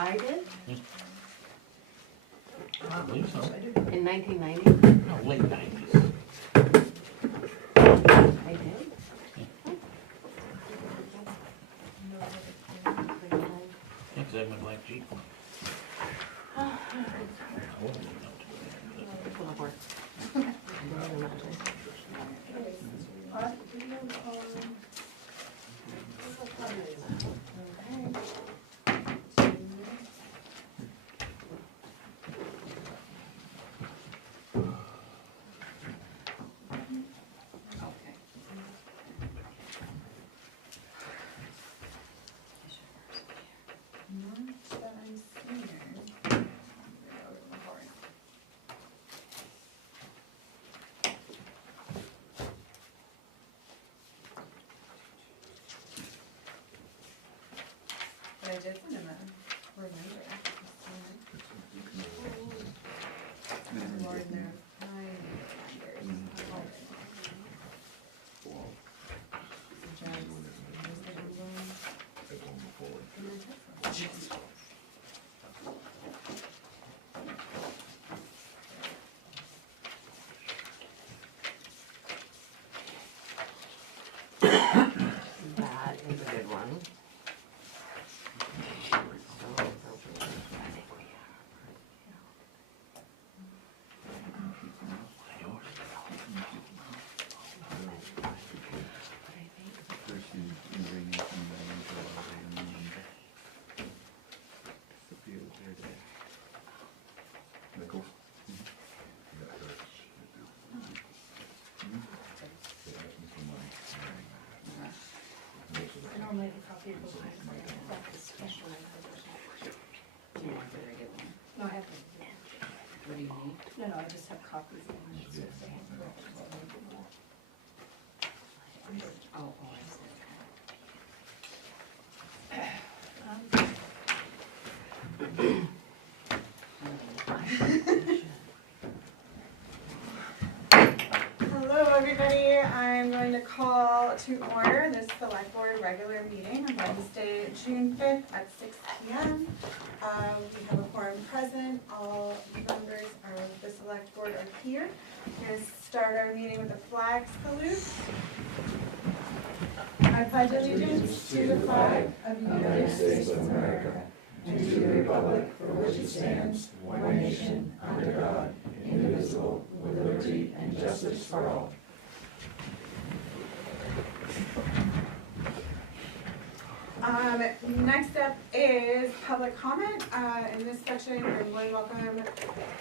I did I believe so. in 1990. No, late 90s. I did. Yeah, 'cause I had my black Jeep. I wasn't looking up to it. Full of work. But I did send him a reminder. More in there. That is a good one. I don't make a copy of the lines. That's special. No, I have. What do you need? No, I just have copies of mine. Oh, I see. Hello, everybody. I'm going to call to order this select board regular meeting on Wednesday, June 5th at 6 p.m. We have a quorum present. All members of the select board are here. We're going to start our meeting with a flag salute. I pledge allegiance to the flag of the United States of America and to the republic for which it stands, one nation, under God, indivisible, with liberty and justice for all. Next up is public comment. In this section, you're really welcome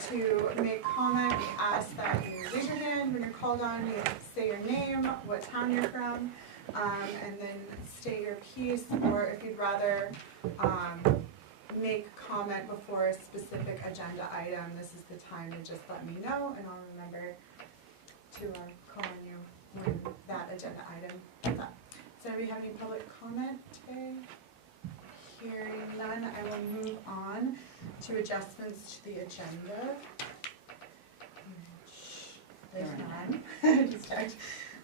to make comment. We ask that you raise your hand when you're called on, you say your name, what town you're from, and then state your piece, or if you'd rather make comment before a specific agenda item, this is the time to just let me know, and I'll remember to call on you when that agenda item comes up. Does anybody have any public comment today? Hearing none, I will move on to adjustments to the agenda. There's none. Just checked.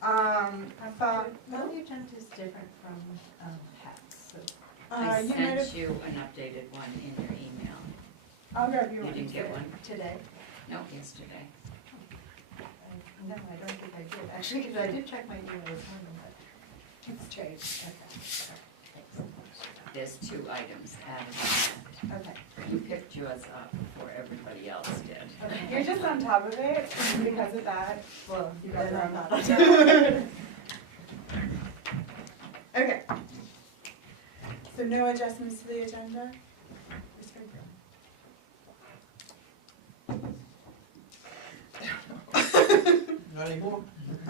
Well, the agenda is different from PAT's, so. I You might have, sent you an updated one in your email. I'll grab you You one. didn't get one? Today? No, yesterday. No, I don't think I did, actually, because I did check my email this morning, but it's changed. Okay. There's 2 items added. Okay. You picked yours up before everybody else did. You're just on top of it, and because of that, Well, you guys then are I'm not. not. Okay. So no adjustments to the agenda? For spring break? Not anymore.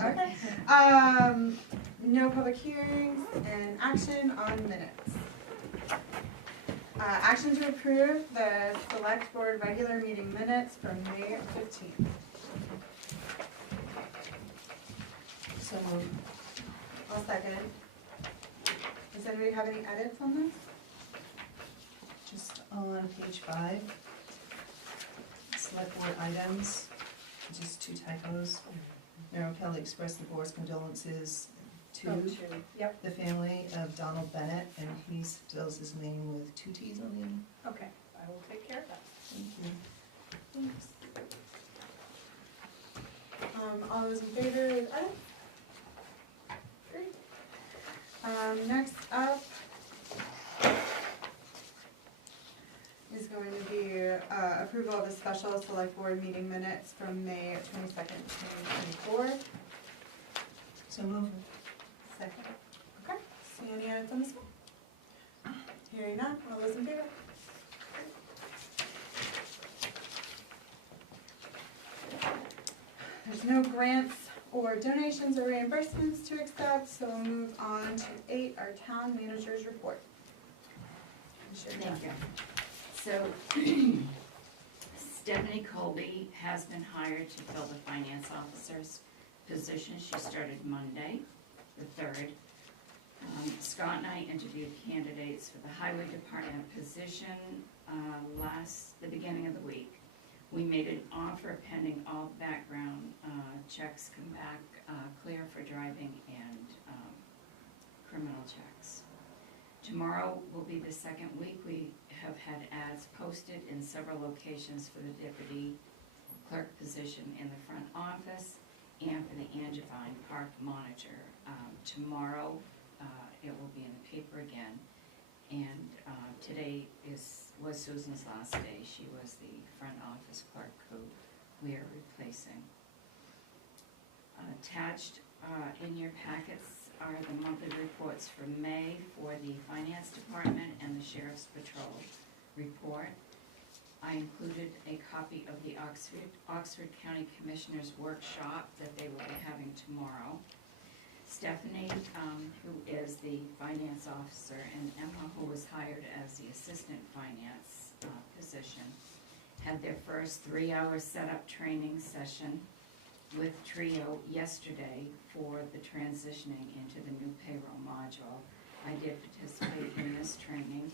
Okay. No public hearings and action on minutes. Action to approve the select board regular meeting minutes from May 15th. So moved. I'll second. Does anybody have any edits on this? Just on page 5, select board items, just 2 typos. Mayor Kelly expressed the board's condolences to yep, the family of Donald Bennett, and he spells his name with 2 T's on the end. okay, I will take care of that. Thank you. Thanks. All those in favor, raise aye. Great. Next up is going to be approval of the special select board meeting minutes from May 22nd, 2024. So move. Second, Okay, see any edits on this one? Hearing none, all those in favor? There's no grants or donations or reimbursements to accept, so we'll move on to 8, our town manager's report. Thank you. So Stephanie Colby has been hired to fill the finance officer's position. She started Monday, the 3rd. Scott and I interviewed candidates for the highway department position the beginning of the week. We made an offer pending all background checks come back clear for driving and criminal checks. Tomorrow will be the 2nd week. We have had ads posted in several locations for the deputy clerk position in the front office and for the Angevine Park monitor. Tomorrow it will be in the paper again, and today was Susan's last day. She was the front office clerk who we are replacing. Attached in your packets are the monthly reports for May for the finance department and the sheriff's patrol report. I included a copy of the Oxford County Commissioners Workshop that they will be having tomorrow. Stephanie, who is the finance officer, and Emma, who was hired as the assistant finance position, had their first 3-hour setup training session with Trio yesterday for the transitioning into the new payroll module. I did participate in this training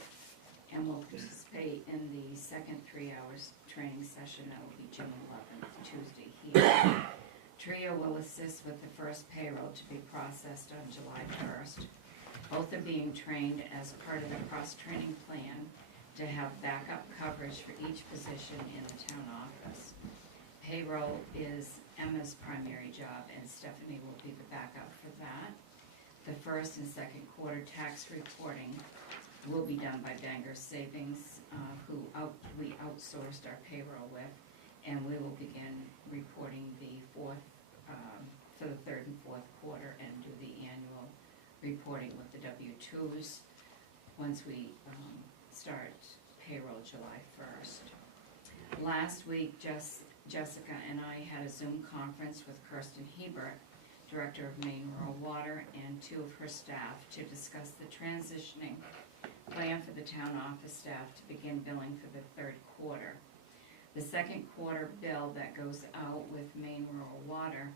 and will participate in the second 3 hours training session that will be June 11th, Tuesday here. Trio will assist with the first payroll to be processed on July 1st. Both are being trained as part of the cross-training plan to have backup coverage for each position in the town office. Payroll is Emma's primary job, and Stephanie will be the backup for that. The first and second quarter tax reporting will be done by Bangor Savings, who we outsourced our payroll with, and we will begin reporting for the 3rd and 4th quarter and do the annual reporting with the W-2s once we start payroll July 1st. Last week, Jessica and I had a Zoom conference with Kirsten Hebert, Director of Maine Rural Water, and 2 of her staff to discuss the transitioning plan for the town office staff to begin billing for the 3rd quarter. The 2nd quarter bill that goes out with Maine Rural Water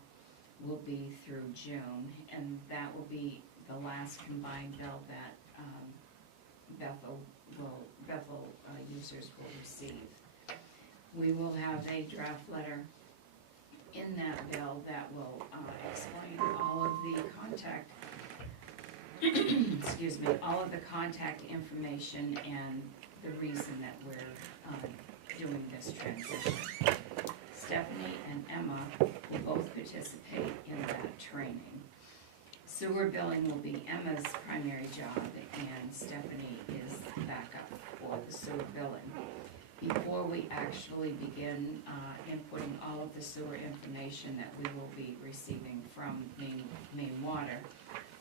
will be through June, and that will be the last combined bill that Bethel users will receive. We will have a draft letter in that bill that will explain all of the contact excuse me, all of the contact information and the reason that we're doing this transition. Stephanie and Emma will both participate in that training. Sewer billing will be Emma's primary job, and Stephanie is backup for the sewer billing. Before we actually begin inputting all of the sewer information that we will be receiving from Maine Water,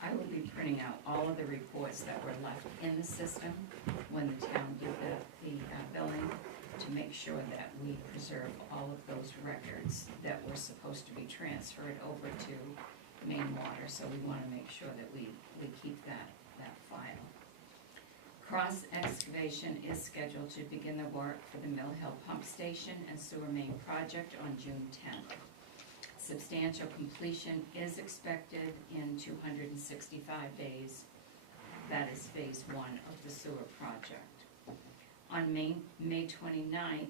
I will be printing out all of the reports that were left in the system when the town did the billing, to make sure that we preserve all of those records that were supposed to be transferred over to Maine Water. So we want to make sure that we keep that file. Cross excavation is scheduled to begin the work for the Mill Hill Pump Station and Sewer Main Project on June 10th. Substantial completion is expected in 265 days. That is phase 1 of the sewer project. On May 29th,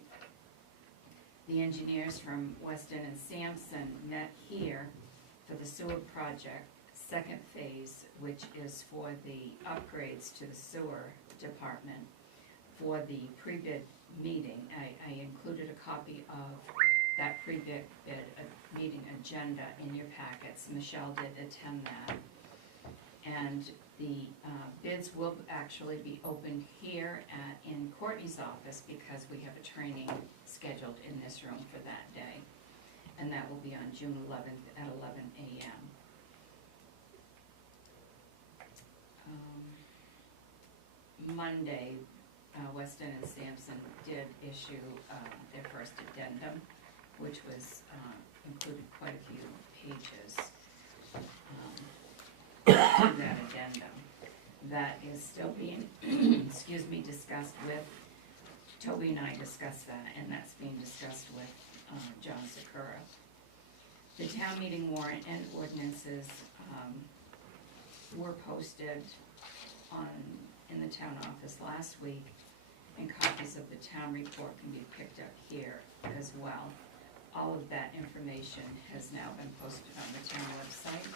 the engineers from Weston and Sampson met here for the sewer project second phase, which is for the upgrades to the sewer department. For the pre-bid meeting, I included a copy of that pre-bid meeting agenda in your packets. Michelle did attend that. And the bids will actually be opened here in Courtney's office because we have a training scheduled in this room for that day. And that will be on June 11th at 11 a.m. Monday, Weston and Sampson did issue their first addendum, which was included quite a few pages to that addendum. That is still being, excuse me, discussed with, Toby and I discussed that, and that's being discussed with John Sakura. The town meeting warrant and ordinances were posted in the town office last week, and copies of the town report can be picked up here as well. All of that information has now been posted on the town website.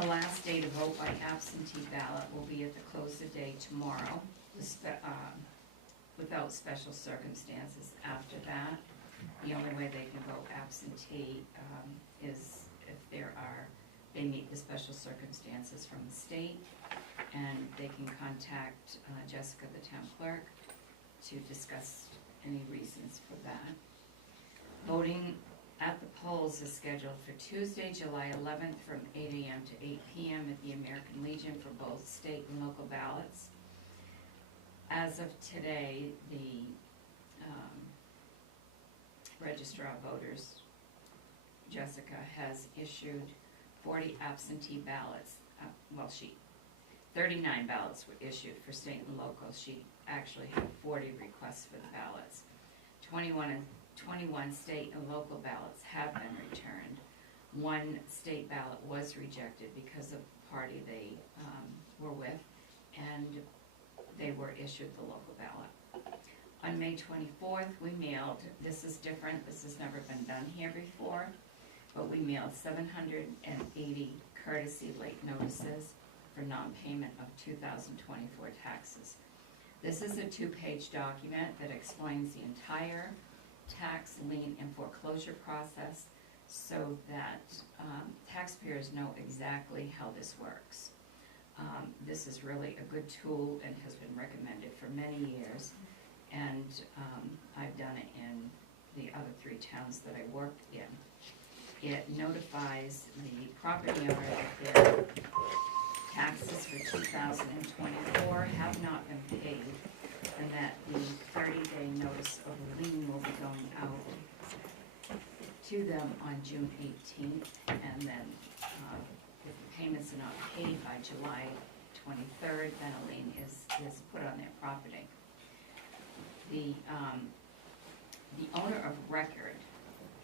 The last day to vote by absentee ballot will be at the close of day tomorrow, without special circumstances after that. The only way they can vote absentee is if they meet the special circumstances from the state, and they can contact Jessica, the town clerk, to discuss any reasons for that. Voting at the polls is scheduled for Tuesday, July 11th from 8 a.m. to 8 p.m. at the American Legion for both state and local ballots. As of today, the Registrar of Voters, Jessica, has issued 40 absentee ballots. 39 ballots were issued for state and local. She actually had 40 requests for the ballots. 21 state and local ballots have been returned. One state ballot was rejected because of the party they were with, and they were issued the local ballot. On May 24th, we mailed, this is different, this has never been done here before, but we mailed 780 courtesy late notices for non-payment of 2024 taxes. This is a 2-page document that explains the entire tax, lien, and foreclosure process so that taxpayers know exactly how this works. This is really a good tool and has been recommended for many years, and I've done it in the other 3 towns that I worked in. It notifies the property owner that their taxes for 2024 have not been paid, and that the 30-day notice of lien will be going out to them on June 18th, and then if the payments are not paid by July 23rd, then a lien is put on their property. The owner of record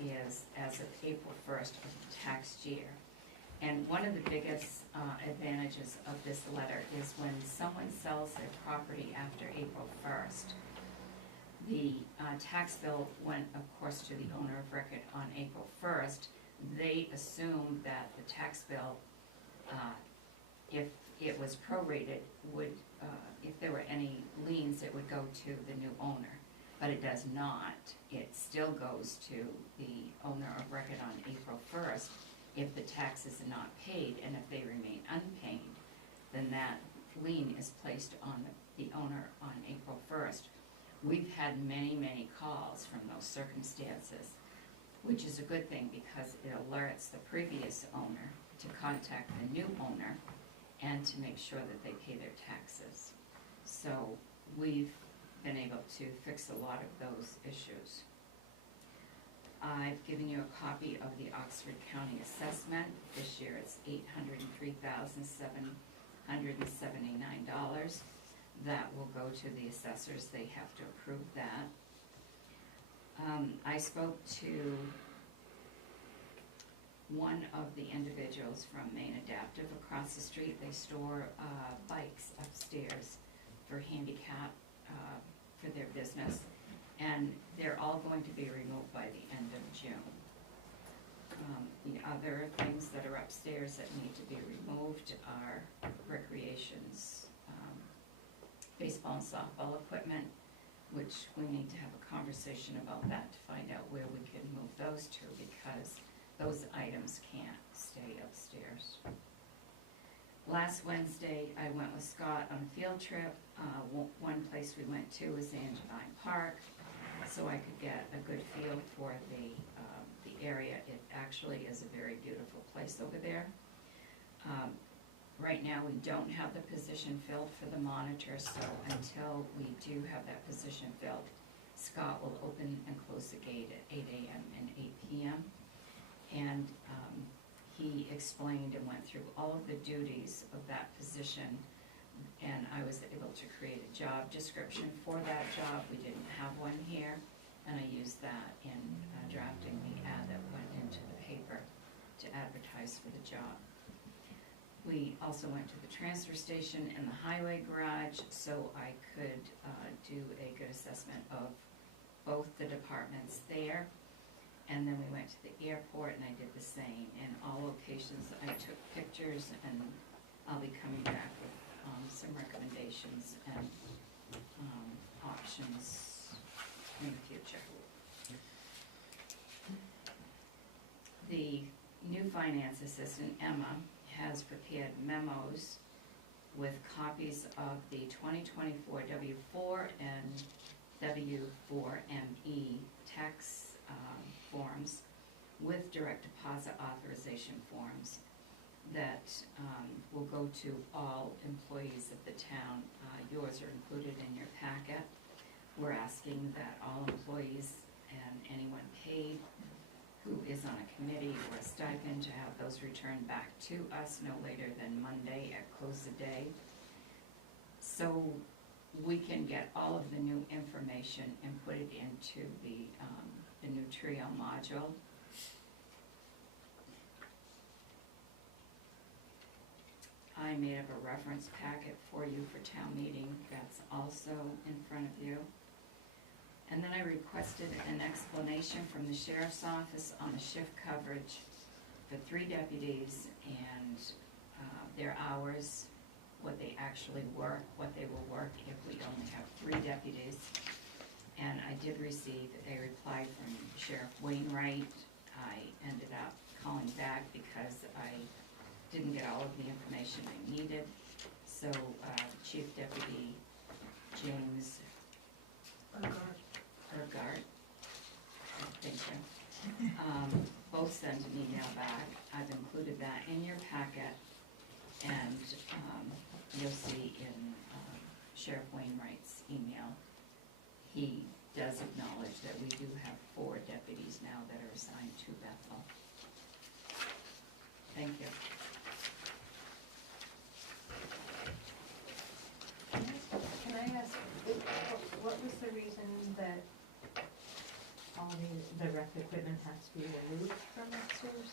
is as of April 1st of the tax year. And one of the biggest advantages of this letter is when someone sells their property after April 1st, the tax bill went, of course, to the owner of record on April 1st. They assumed that the tax bill, if it was prorated, would, if there were any liens, it would go to the new owner. But it does not. It still goes to the owner of record on April 1st. If the taxes are not paid, and if they remain unpaid, then that lien is placed on the owner on April 1st. We've had many, many calls from those circumstances, which is a good thing because it alerts the previous owner to contact the new owner and to make sure that they pay their taxes. So we've been able to fix a lot of those issues. I've given you a copy of the Oxford County assessment. This year it's $803,779. That will go to the assessors. They have to approve that. I spoke to one of the individuals from Maine Adaptive across the street. They store bikes upstairs for handicap for their business, and they're all going to be removed by the end of June. The other things that are upstairs that need to be removed are recreations, baseball and softball equipment, which we need to have a conversation about that to find out where we can move those to, because those items can't stay upstairs. Last Wednesday, I went with Scott on a field trip. One place we went to was Angevine Park, so I could get a good feel for the area. It actually is a very beautiful place over there. Right now, we don't have the position filled for the monitor, so until we do have that position filled, Scott will open and close the gate at 8 a.m. and 8 p.m. And he explained and went through all of the duties of that position, and I was able to create a job description for that job. We didn't have one here, and I used that in drafting the ad that went into the paper to advertise for the job. We also went to the transfer station and the highway garage, so I could do a good assessment of both the departments there. And then we went to the airport and I did the same. In all locations, I took pictures, and I'll be coming back with some recommendations and options in the future. The new finance assistant, Emma, has prepared memos with copies of the 2024 W.H.A.T and W.4ME tax forms with direct deposit authorization forms that will go to all employees of the town. Yours are included in your packet. We're asking that all employees and anyone paid who is on a committee or a stipend to have those returned back to us no later than Monday at close of day, so we can get all of the new information and put it into the new Trio module. I made up a reference packet for you for town meeting. That's also in front of you. And then I requested an explanation from the sheriff's office on the shift coverage for 3 deputies and their hours, what they actually work, what they will work if we only have 3 deputies. And I did receive a reply from Sheriff Wainwright. I ended up calling back because I didn't get all of the information I needed. So Chief Deputy James Ergart, thank you, both sent an email back. I've included that in your packet, and you'll see in Sheriff Wainwright's email, he does acknowledge that we do have 4 deputies now that are assigned to Bethel. Thank you. Can I ask, what was the reason that all the rec equipment has to be removed from upstairs?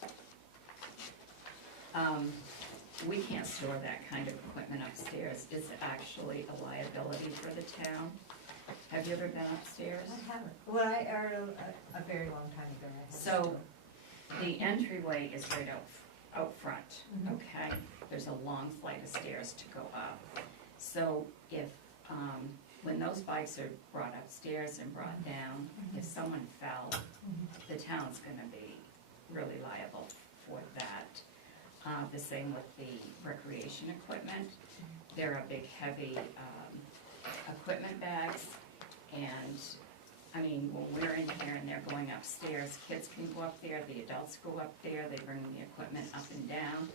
We can't store that kind of equipment upstairs. It's actually a liability for the town. Have you ever been upstairs? I haven't. Well, a very long time ago. I had So the entryway is right out front, Mhm. okay? There's a long flight of stairs to go up. So if, when those bikes are brought upstairs and brought down, if someone fell, the town's gonna be really liable for that. The same with the recreation equipment. There are big, heavy equipment bags, and, I mean, when we're in here and they're going upstairs, kids can go up there, the adults go up there, they bring the equipment up and down.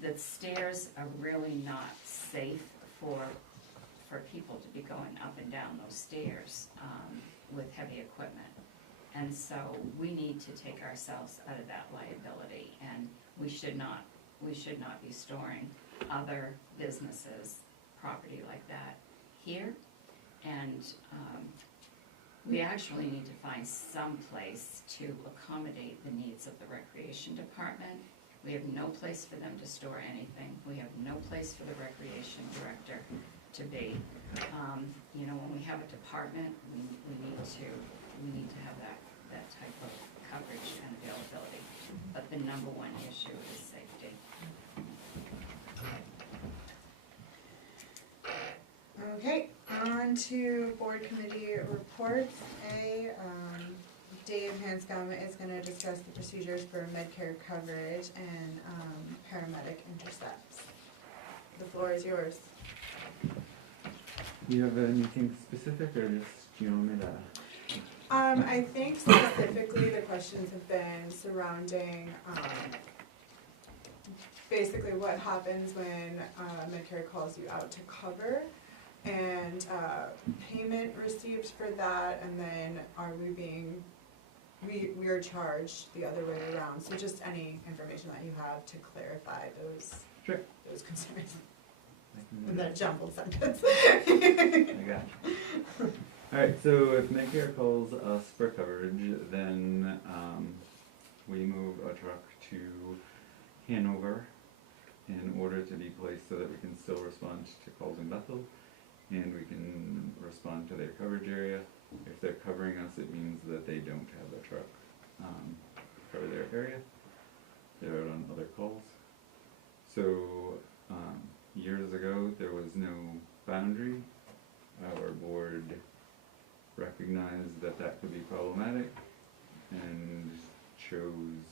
The stairs are really not safe for people to be going up and down those stairs with heavy equipment. And so we need to take ourselves out of that liability, and we should not be storing other businesses' property like that here. And we actually need to find some place to accommodate the needs of the recreation department. We have no place for them to store anything. We have no place for the recreation director to be. You know, when we have a department, we need to have that type of coverage and availability. but the number one issue is safety. Okay, on to board committee reports. Dave Hanscom is gonna discuss the procedures for Medicare coverage and, paramedic intercepts. The floor is yours. Do you have anything specific or just, do you want me to? I think specifically the questions have been surrounding, basically what happens when, Medicare calls you out to cover, and, payment received for that, and then are we being, we are charged the other way around, so just any information that you have to clarify those, Sure. those concerns, I can in that jumbled sentence. I got you. Alright, so if Medicare calls us for coverage, then we move a truck to Hanover in order to be placed so that we can still respond to calls in Bethel, and we can respond to their coverage area. If they're covering us, it means that they don't have a truck cover their area. They're out on other calls. So years ago, there was no boundary. Our board recognized that that could be problematic and chose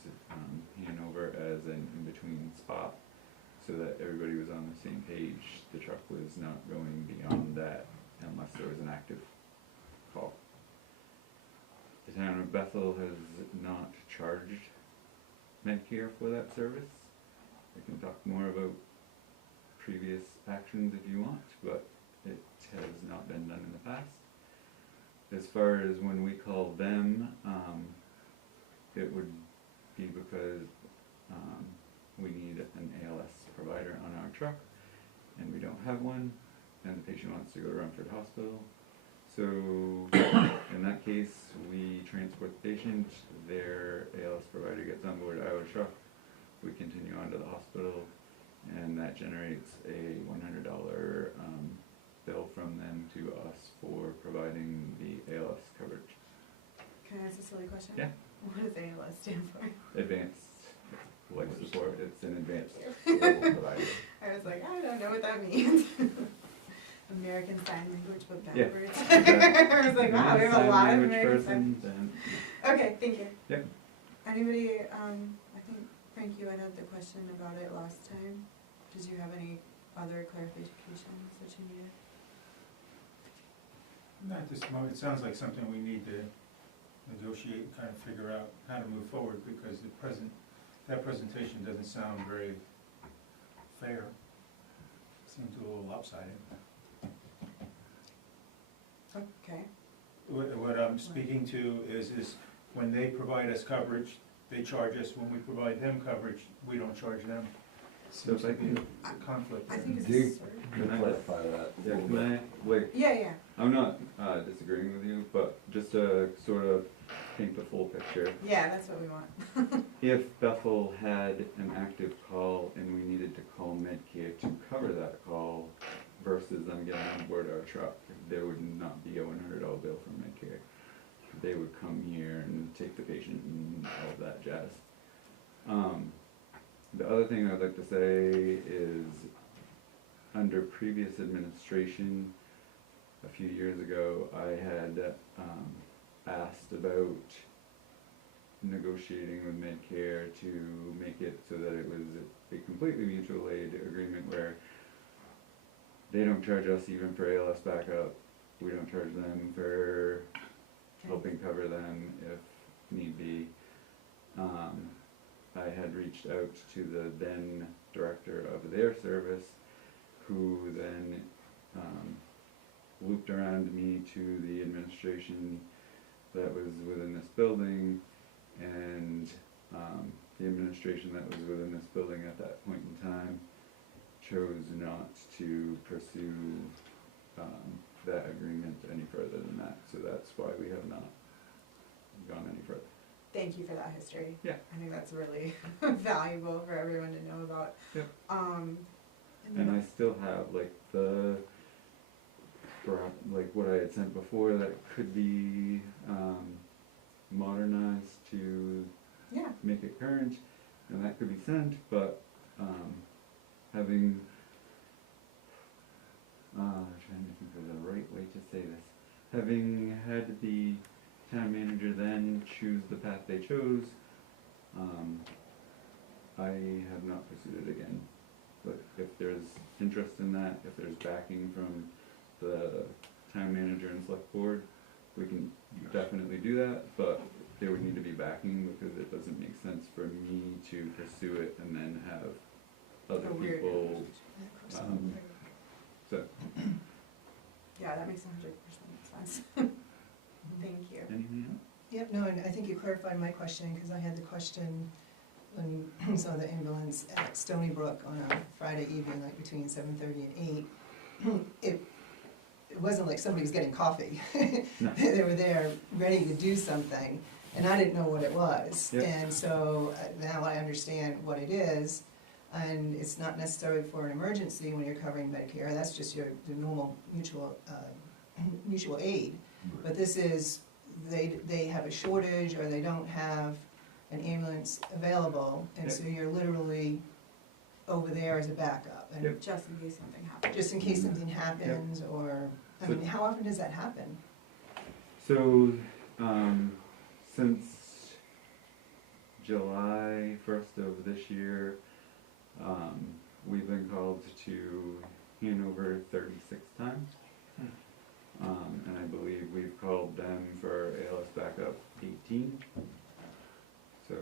Hanover as an in-between spot so that everybody was on the same page. The truck was not going beyond that unless there was an active call. The town of Bethel has not charged Medicare for that service. I can talk more about previous actions if you want, but it has not been done in the past. As far as when we call them, it would be because we need an ALS provider on our truck, and we don't have one, and the patient wants to go to Rumford Hospital. So in that case, we transport the patient, their ALS provider gets on board our truck, we continue on to the hospital, and that generates a $100 bill from them to us for providing the ALS coverage. Can I ask a silly question? Yeah. What does ALS stand for? Advanced life support, it's an advanced level provider. I was like, I don't know what that means. American Sign Language, but Yeah, backwards. exactly. I was like, wow, we have a Sign lot of language American Sign. person, then Okay, thank you. Yep. Anybody, I think, Frank, you had the question about it last time. Did you have any other clarifications that you needed? Not at this moment. It sounds like something we need to negotiate and kind of figure out how to move forward, because that presentation doesn't sound very fair. Seems a little lopsided. Okay. What I'm speaking to is when they provide us coverage, they charge us. When we provide them coverage, we don't charge them. Seems to be a conflict I there. think it's Do- a sort of- Can I- clarify that. yeah, can I, like, Yeah. I'm not disagreeing with you, but just to sort of paint the full picture. Yeah, that's what we want. If Bethel had an active call and we needed to call Medicare to cover that call versus them getting on board our truck, there would not be a $100 bill from Medicare. They would come here and take the patient and all of that jazz. The other thing I'd like to say is, under previous administration, a few years ago, I had asked about negotiating with Medicare to make it so that it was a completely mutual aid agreement where they don't charge us even for ALS backup, we don't charge them for helping cover them if need be. I had reached out to the then director of their service, who then looped around me to the administration that was within this building, and the administration that was within this building at that point in time chose not to pursue that agreement any further than that, so that's why we have not gone any further. Thank you for that history. Yeah. I think that's really valuable for everyone to know about. Yep. And And I still have like like what I had sent before that could be modernized to yeah, make it current. and that could be sent, but, having, trying to think of the right way to say this. Having had the town manager then choose the path they chose, I have not pursued it again. But if there's interest in that, if there's backing from the town manager and select board, we can definitely do that, but there would need to be backing because it doesn't make sense for me to pursue it and then have other A weird people, so, Yeah, that makes 100% sense. Thank you. anything else? Yep, no, and I think you clarified my question, because I had the question when you saw the ambulance at Stony Brook on a Friday evening, like between 7:30 and 8. It wasn't like somebody was getting coffee. No. They were there, ready to do something, and I didn't know what it was. Yep. And so now I understand what it is, and it's not necessarily for an emergency when you're covering Medicare, that's just the normal mutual aid. But this is, they have a shortage, or they don't have an ambulance available, and so you're literally over there as a backup. And Yep. Just in case something happens. just in case something happens, or, I mean, how often does that happen? So, since July 1st of this year, we've been called to Hanover 36 times. And I believe we've called them for ALS backup 18. So,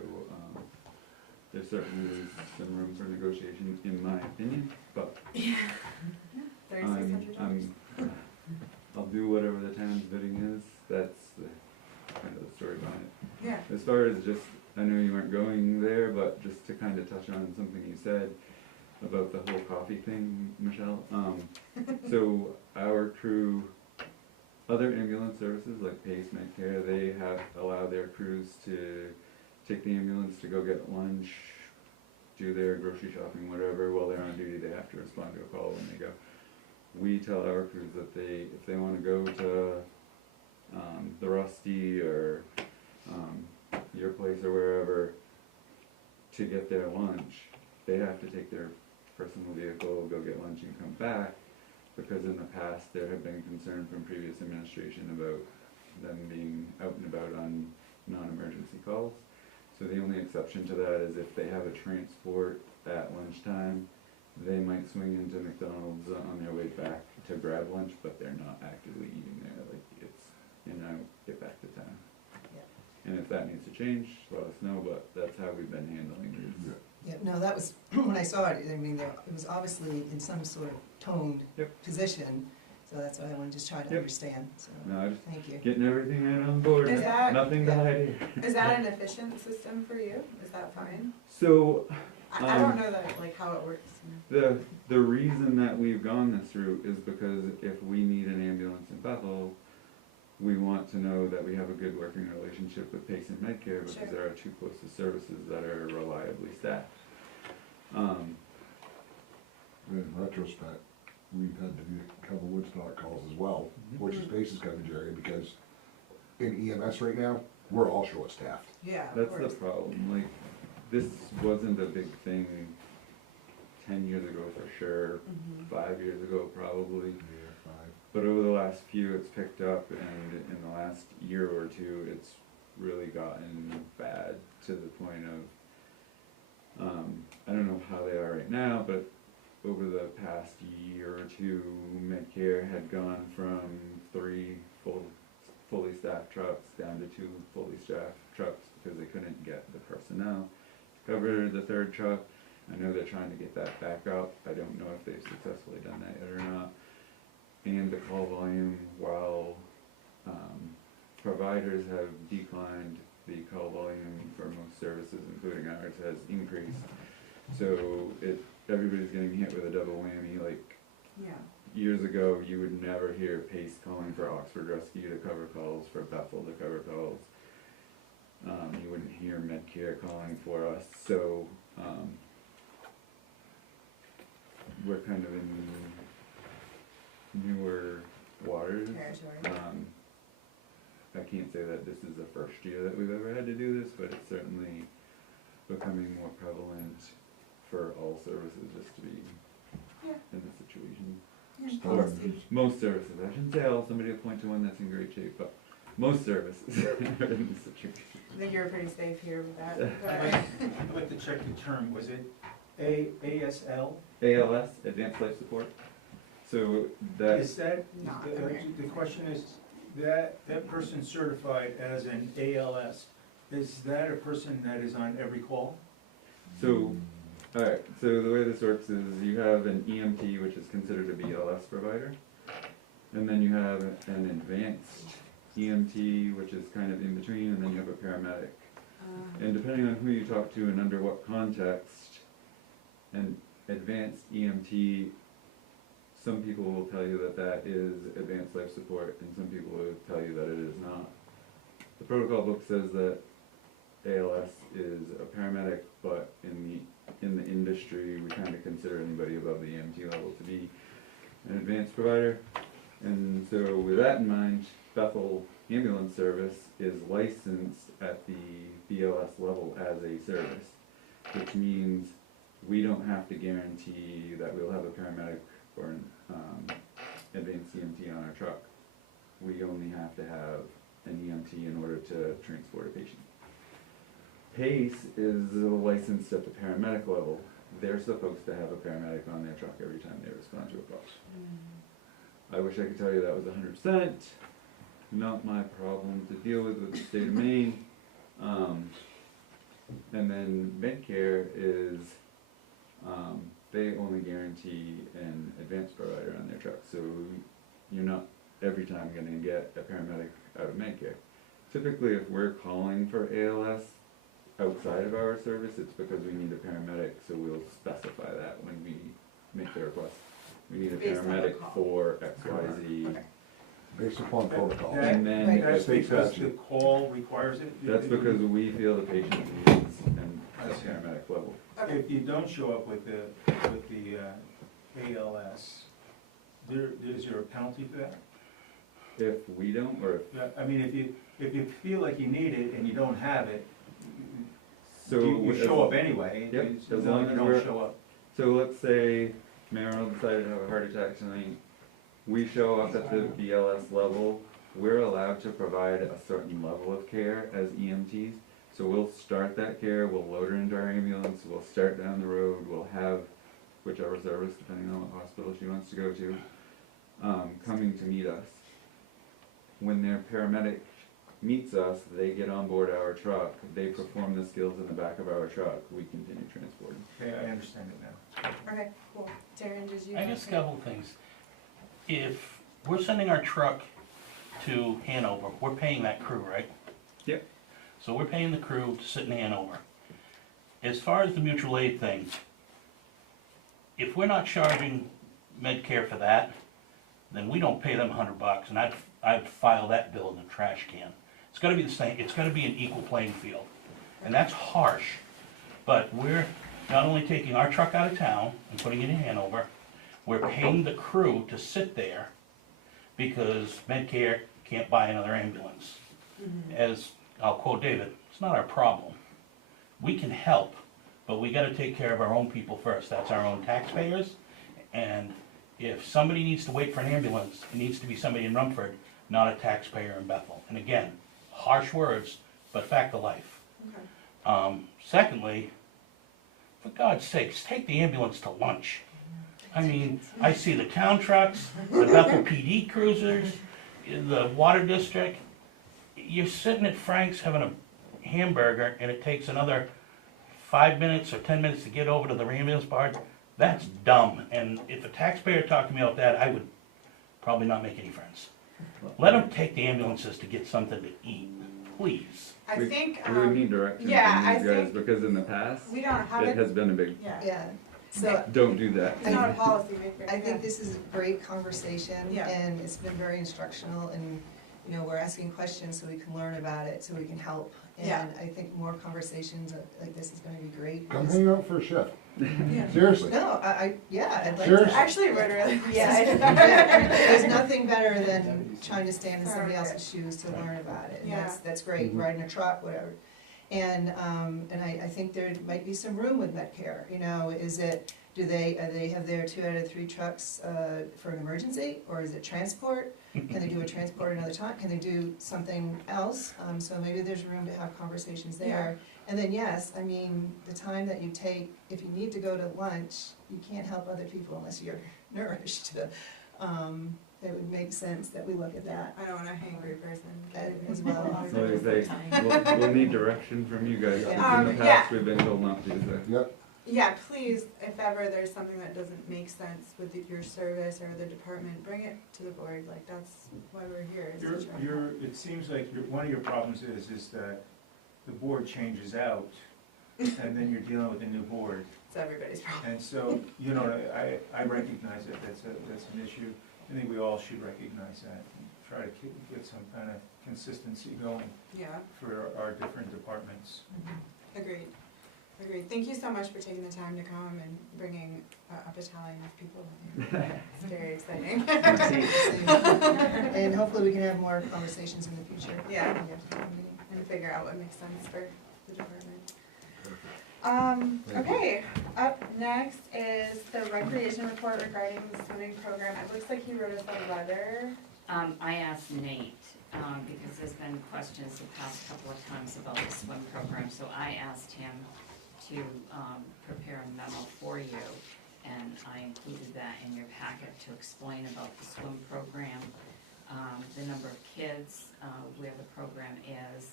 there's certainly some room for negotiation, in my opinion, but 3,600 dollars. I'll do whatever the town's bidding is. That's the kind of the story behind it. Yeah. As far as just, I know you weren't going there, but just to kind of touch on something you said about the whole coffee thing, Michelle. So our crew, other ambulance services like Pace, Medcare, they have allowed their crews to take the ambulance to go get lunch, do their grocery shopping, whatever. While they're on duty, they have to respond to a call when they go. We tell our crews that if they want to go to the Rusty or your place or wherever to get their lunch, they have to take their personal vehicle, go get lunch, and come back, because in the past there have been concern from previous administration about them being out and about on non-emergency calls. So the only exception to that is if they have a transport at lunchtime, they might swing into McDonald's on their way back to grab lunch, but they're not actively eating there. Like, it's in and out, get back to town. Yeah. And if that needs to change, let us know, but that's how we've been handling it. Yeah, no, that was, when I saw it, I mean, it was obviously in some sort of toned Yep. position, so that's why I wanted to just try to Yep. understand, so, No, I just thank you. getting everything right on board. Is that- Nothing to hide here. Is that an efficient system for you? Is that fine? So, I don't know that, like, how it works. the reason that we've gone this route is because if we need an ambulance in Bethel, we want to know that we have a good working relationship with Pace and Medcare, because Sure. they're our two closest services that are reliably staffed. In retrospect, we've had to do a couple Woodstock calls as well, which is Pace's coverage area, because in EMS right now, we're all short-staffed. Yeah, of That's the course. problem, like, this wasn't a big thing 10 years ago for sure, 5 years ago probably. Yeah, 5. But over the last few, it's picked up, and in the last year or two, it's really gotten bad to the point of, I don't know how they are right now, but over the past year or two, Medcare had gone from 3 fully staffed trucks down to 2 fully staffed trucks because they couldn't get the personnel to cover the 3rd truck. I know they're trying to get that back up. I don't know if they've successfully done that yet or not. And the call volume, while providers have declined, the call volume for most services, including ours, has increased. So everybody's getting hit with a double whammy. Like, Yeah. years ago, you would never hear Pace calling for Oxford Rescue to cover calls, for Bethel to cover calls. You wouldn't hear Medcare calling for us. So we're kind of in newer waters. Territory. I can't say that this is the first year that we've ever had to do this, but it's certainly becoming more prevalent for all services just to be Yeah. in this situation. Yeah, Or policy. most services, I shouldn't say all, somebody will point to one that's in great shape, but most services are in this situation. I think you're pretty safe here with that. I'd like to check the term, was it ASL? ALS, Advanced Life Support. So that, Is that, Not the okay. the question is, that person certified as an ALS, is that a person that is on every call? so, alright, so the way this works is you have an EMT, which is considered a BLS provider. And then you have an advanced EMT, which is kind of in between, and then you have a paramedic. And depending on who you talk to and under what context, an advanced EMT, some people will tell you that that is advanced life support, and some people will tell you that it is not. The protocol book says that ALS is a paramedic, but in the industry, we kind of consider anybody above the EMT level to be an advanced provider. And so with that in mind, Bethel Ambulance Service is licensed at the BLS level as a service, which means we don't have to guarantee that we'll have a paramedic or an advanced EMT on our truck. We only have to have an EMT in order to transport a patient. PACE is licensed at the paramedic level. They're supposed to have a paramedic on their truck every time they respond to a call. I wish I could tell you that was 100%. Not my problem to deal with the state of Maine. And then Medicare is, they only guarantee an advanced provider on their truck. So you're not every time gonna get a paramedic out of Medicare. Typically, if we're calling for ALS outside of our service, it's because we need a paramedic, so we'll specify that when we make the request. We need a Based on the paramedic call. for XYZ. Okay. Based upon protocol. That- And then Right. That's State because the statute. call requires it? that's because we feel the patient needs and I a see. paramedic level. Okay. If you don't show up with the ALS, is there a penalty for that? If we don't, or if, Yeah, I mean, if you feel like you need it and you don't have it, so. you as- show up anyway, Yep, as as long long as you as don't we're- show up. So let's say Meryl decided to have a heart attack tonight. We show up at the BLS level, we're allowed to provide a certain level of care as EMTs. So we'll start that care, we'll load her into our ambulance, we'll start down the road, we'll have whichever service, depending on what hospital she wants to go to, coming to meet us. When their paramedic meets us, they get on board our truck, they perform the skills in the back of our truck, we continue transporting. Okay, I understand it now. Okay, cool. Darren, did you? I guess a couple things. If we're sending our truck to Hanover, we're paying that crew, right? Yep. So we're paying the crew to sit in Hanover. As far as the mutual aid thing, if we're not charging Medicare for that, then we don't pay them $100, and I'd file that bill in the trash can. It's gotta be the same, it's gotta be an equal playing field, and that's harsh. But we're not only taking our truck out of town and putting it in Hanover, we're paying the crew to sit there because Medicare can't buy another ambulance. As I'll quote David, it's not our problem. We can help, but we gotta take care of our own people first. That's our own taxpayers. And if somebody needs to wait for an ambulance, it needs to be somebody in Rumford, not a taxpayer in Bethel. And again, harsh words, but fact of life. Okay. Secondly, for God's sakes, take the ambulance to lunch. I mean, I see the town trucks, the Bethel PD cruisers, the water district. You're sitting at Frank's having a hamburger and it takes another 5 minutes or 10 minutes to get over to the ambulance part. That's dumb. And if a taxpayer talked to me about that, I would probably not make any friends. Let them take the ambulances to get something to eat, please. I We- think, We would need direction yeah, from I these guys, think because in the past, we don't have it it, has been a big, yeah. Yeah, so don't do that. It's not a policy maker. I think this is a great conversation, Yeah. and it's been very instructional, and, you know, we're asking questions so we can learn about it, so we can help. Yeah. And I think more conversations like this is gonna be great. Come hang out for a shift. Yeah. Seriously. No, yeah, I'd like Seriously. to. Actually, would really. Yeah, there's nothing better than trying to stand in somebody else's shoes to learn about it, and Yeah. that's great, Mhm. riding a truck, whatever. And I think there might be some room with Medcare, you know, do they have their 2 out of 3 trucks, for an emergency, or is it transport? Can they do a transport another time, can they do something else? So maybe there's room to have conversations there. And then, yes, I mean, the time that you take, if you need to go to lunch, you can't help other people unless you're nourished. It would make sense that we look at that I don't want a hangry person. as well. So you say, we'll need direction from you guys. In the Yeah. past, we've been told not to do that. Yep, Yeah, please, if ever there's something that doesn't make sense with your service or the department, bring it to the board, like, that's why we're here, is to try. It seems like one of your problems is that the board changes out, and then you're dealing with a new board. It's everybody's problem. And so, you know, I recognize that that's an issue. I think we all should recognize that, and try to get some kind of consistency going Yeah, for our different departments. agreed. Agreed. Thank you so much for taking the time to come and bringing a battalion of people here. It's very exciting. And hopefully we can have more conversations in the future. Yeah. when we have the meeting. And figure out what makes sense for the department. Okay, up next is the recreation report regarding the swimming program. It looks like he wrote us a letter. I asked Nate, because there's been questions the past couple of times about the swim program, so I asked him to, prepare a memo for you, and I included that in your packet to explain about the swim program, the number of kids, where the program is,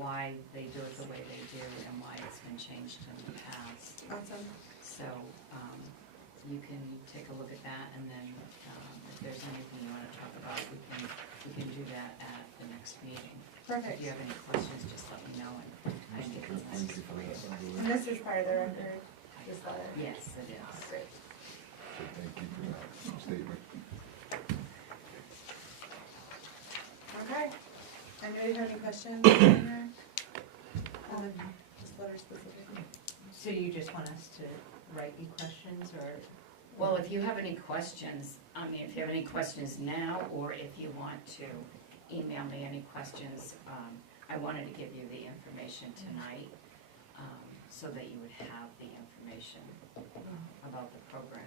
why they do it the way they do, and why it's been changed in the past. Awesome. So, you can take a look at that, and then, if there's anything you wanna talk about, we can do that at the next meeting. Perfect. If you have any questions, just let me know, and I can get them answered for you. And this is part of the record, this letter? Yes, it is. Great. so thank you for that statement. Okay. Anybody have any questions on here? This letter specifically? So you just want us to write you questions, or? Well, if you have any questions, I mean, if you have any questions now, or if you want to email me any questions, I wanted to give you the information tonight, so that you would have the information about the program.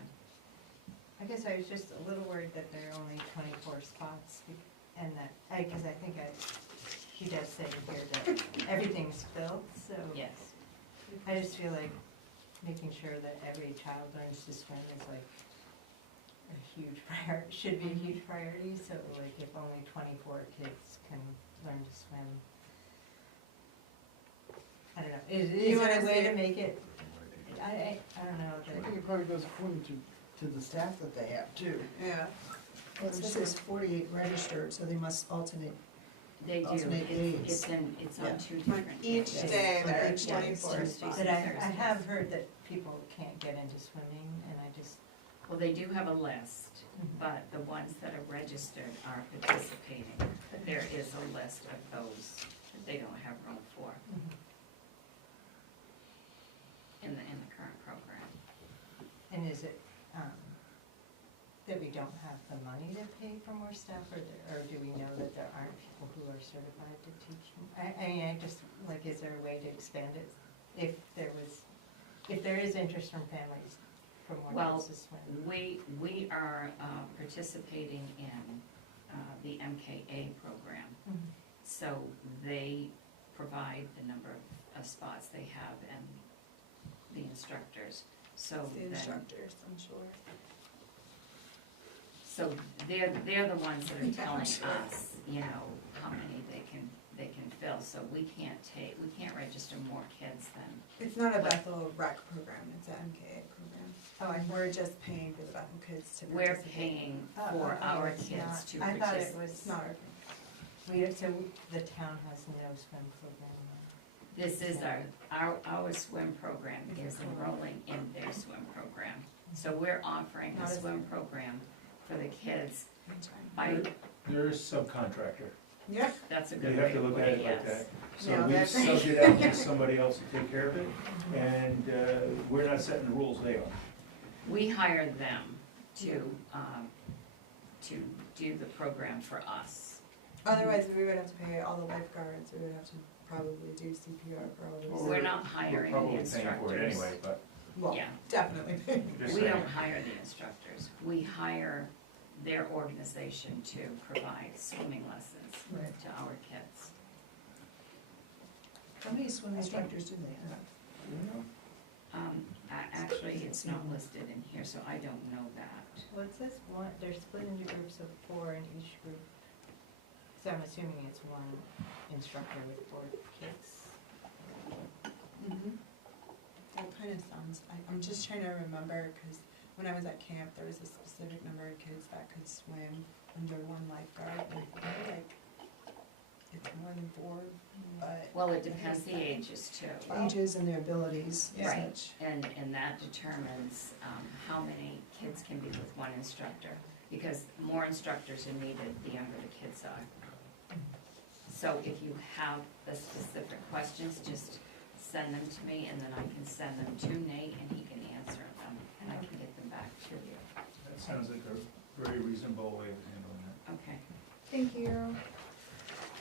I guess I was just a little worried that there are only 24 spots, and that, because I think he does say here that everything's filled, so. Yes. I just feel like making sure that every child learns to swim is like a huge should be a huge priority, so like if only 24 kids can learn to swim. I don't know, is there a way to make it, I don't know, I think it probably goes according to the staff that they have too. Yeah. Well, it says there's 48 registered, so they must alternate. They do, Alternate it's days. it's Yeah. on 2 On different each days. day, On there are each day, 24 Tuesdays. spots. but I have heard that people can't get into swimming, and I just. Well, they do have a list, but the ones that are registered are participating. But there is a list of those that they don't have room for in the current program. And is it, that we don't have the money to pay for more staff, or do we know that there aren't people who are certified to teach? I mean, I just, like, is there a way to expand it? If there is interest from families for more Well, kids to swim? we are participating in the MKA program. Mhm. So they provide the number of spots they have and the instructors. So It's the then, instructors, I'm sure. so they're the ones that are telling Sure. us, you know, how many they can fill. So we can't register more kids than, It's not a Bethel rec program, it's an MKA program. Oh, And we're just paying for the Bethel kids to we're participate. paying Oh, for oh, our it's kids not. to I thought it participate. was, It's not our thing. so the town has no swim program. This is our swim program is enrolling in their swim program. So we're offering a Not as- swim program for the kids. That's fine. They're a subcontractor. Yeah. That's a You good have way to to look put at it, it like yes. that. So Yeah, we that's subbed it out to somebody else to take care of it, and we're not setting the rules, they are. We hired them to do the program for us. Otherwise, we would have to pay all the lifeguards, we would have to probably do CPR for all Well, those. We're not We're hiring the probably paying instructors. for it anyway, but Well, Yeah. definitely. just We saying. don't hire the instructors. We hire their organization to provide swimming lessons Right. to our kids. How many swim instructors do they have? Do you know? Actually, it's not listed in here, so I don't know that. Well, it says one, they're split into groups of 4 in each group. So I'm assuming it's one instructor with 4 kids. Mhm. That kind of sounds, I'm just trying to remember, because when I was at camp, there was a specific number of kids that could swim under one lifeguard, and I feel like it's more than 4, but. Well, it depends the ages too. Ages and their abilities and Right. such. And that determines how many kids can be with one instructor, because more instructors are needed the younger the kids are. So if you have the specific questions, just send them to me, and then I can send them to Nate, and he can answer them, and I can get them back to you. That sounds like a very reasonable way of handling it. Okay. Thank you.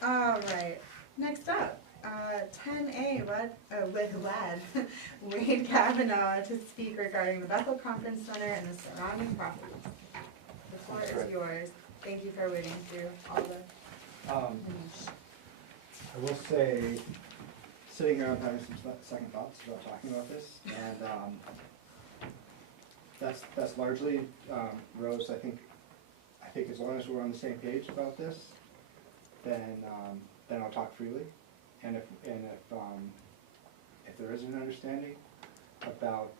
All right, next up, 10A, with WAD, Wade Kavanaugh to speak regarding the Bethel Conference Center and the surrounding properties. The floor is yours. Thank you for waiting through all the. I will say, sitting here, I'm having some second thoughts about talking about this, and that's largely, Rose, I think as long as we're on the same page about this, then I'll talk freely. And if there is an understanding about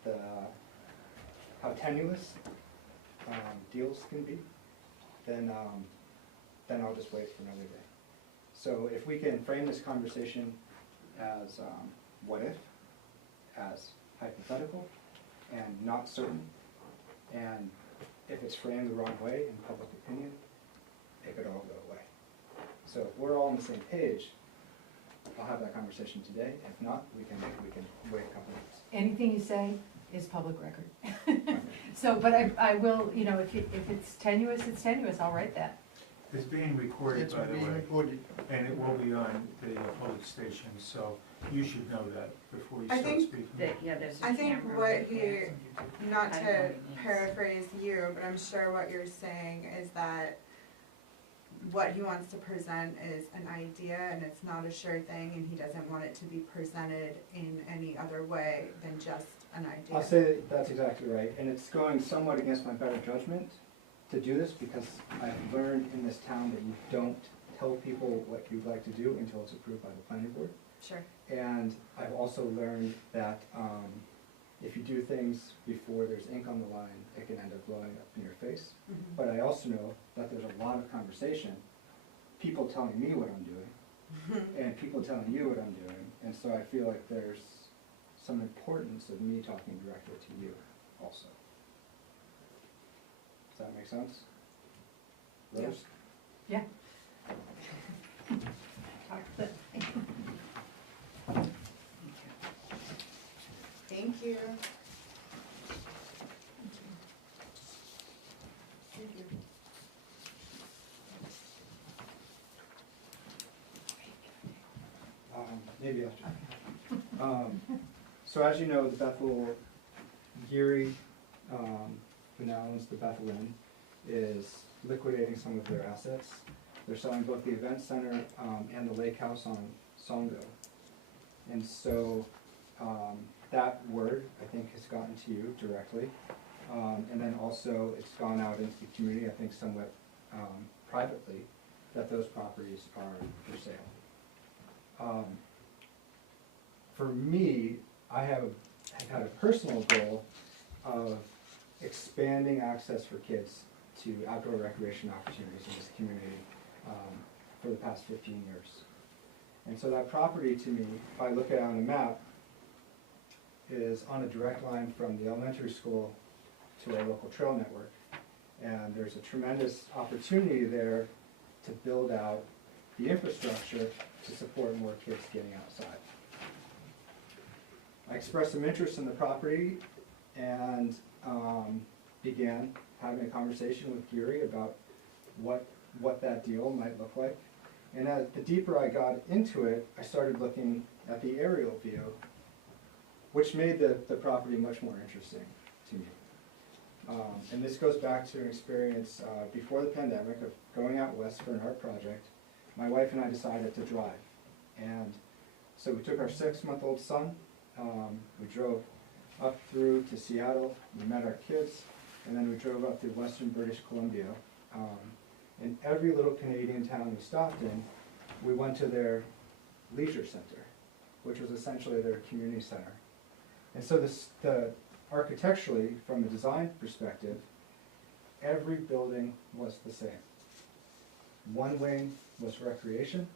how tenuous deals can be, then I'll just wait for another day. So if we can frame this conversation as what if, as hypothetical and not certain, and if it's framed the wrong way in public opinion, it could all go away. So if we're all on the same page, I'll have that conversation today. If not, we can wait a couple minutes. Anything you say is public record. So, but I will, you know, if it's tenuous, it's tenuous, I'll write that. It's being recorded, It's by the being way, recorded. and it will be on the public station, so you should know that before you I start think speaking. Yeah, there's a I think camera what right there. not I to don't know. paraphrase you, but I'm sure what you're saying is that what he wants to present is an idea and it's not a sure thing, and he doesn't want it to be presented in any other way than just an idea. I'll say that's exactly right, and it's going somewhat against my better judgment to do this, because I've learned in this town that you don't tell people what you'd like to do until it's approved by the planning board. Sure. And I've also learned that if you do things before there's ink on the line, it can end up blowing up in your face. Mhm. But I also know that there's a lot of conversation, people telling me what I'm doing, and people telling you what I'm doing, and so I feel like there's some importance of me talking directly to you also. Does that make sense? Yeah. Rose? Yeah. Thank you. Thank you. Maybe after. So as you know, the Bethel, Geary, who now owns the Bethel Inn, is liquidating some of their assets. They're selling both the event center and the lake house on Songo. And so that word, I think, has gotten to you directly. And then also it's gone out into the community, I think somewhat privately, that those properties are for sale. For me, I have had a personal goal of expanding access for kids to outdoor recreation opportunities in this community for the past 15 years. And so that property to me, if I look at it on a map, is on a direct line from the elementary school to our local trail network. And there's a tremendous opportunity there to build out the infrastructure to support more kids getting outside. I expressed some interest in the property and began having a conversation with Geary about what that deal might look like. And as the deeper I got into it, I started looking at the aerial view, which made the property much more interesting to me. And this goes back to an experience before the pandemic of going out west for an art project. My wife and I decided to drive. And so we took our 6-month-old son, we drove up through to Seattle, we met our kids, and then we drove up through western British Columbia. In every little Canadian town we stopped in, we went to their leisure center, which was essentially their community center. And so architecturally, from a design perspective, every building was the same. One wing was recreation,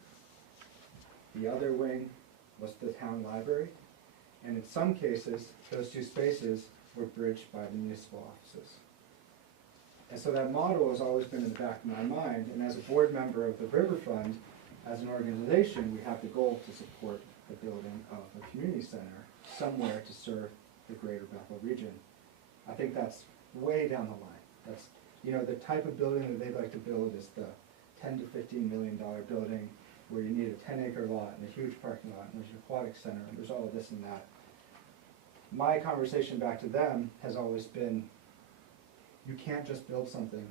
the other wing was the town library, and in some cases, those two spaces were bridged by the municipal offices. And so that model has always been in the back of my mind, and as a board member of the River Fund, as an organization, we have the goal to support the building of a community center somewhere to serve the greater Bethel region. I think that's way down the line. That's, you know, the type of building that they'd like to build is the $10 to $15 million building where you need a 10-acre lot and a huge parking lot, and there's an aquatic center, and there's all of this and that. My conversation back to them has always been, you can't just build something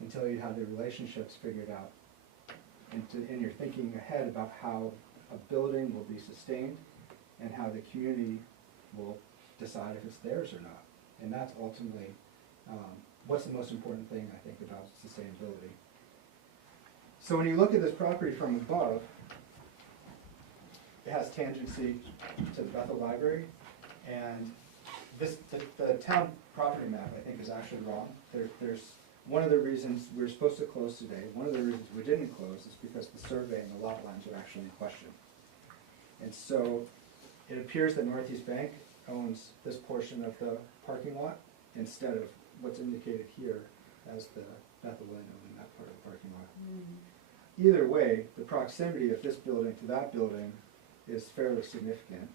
until you have the relationships figured out. And you're thinking ahead about how a building will be sustained and how the community will decide if it's theirs or not. And that's ultimately what's the most important thing, I think, about sustainability. So when you look at this property from above, it has tangency to the Bethel Library, and the town property map, I think, is actually wrong. There's one of the reasons we were supposed to close today, one of the reasons we didn't close is because the survey and the lot lines are actually in question. And so it appears that Northeast Bank owns this portion of the parking lot instead of what's indicated here as the Bethel Inn owning that part of the parking lot. Either way, the proximity of this building to that building is fairly significant.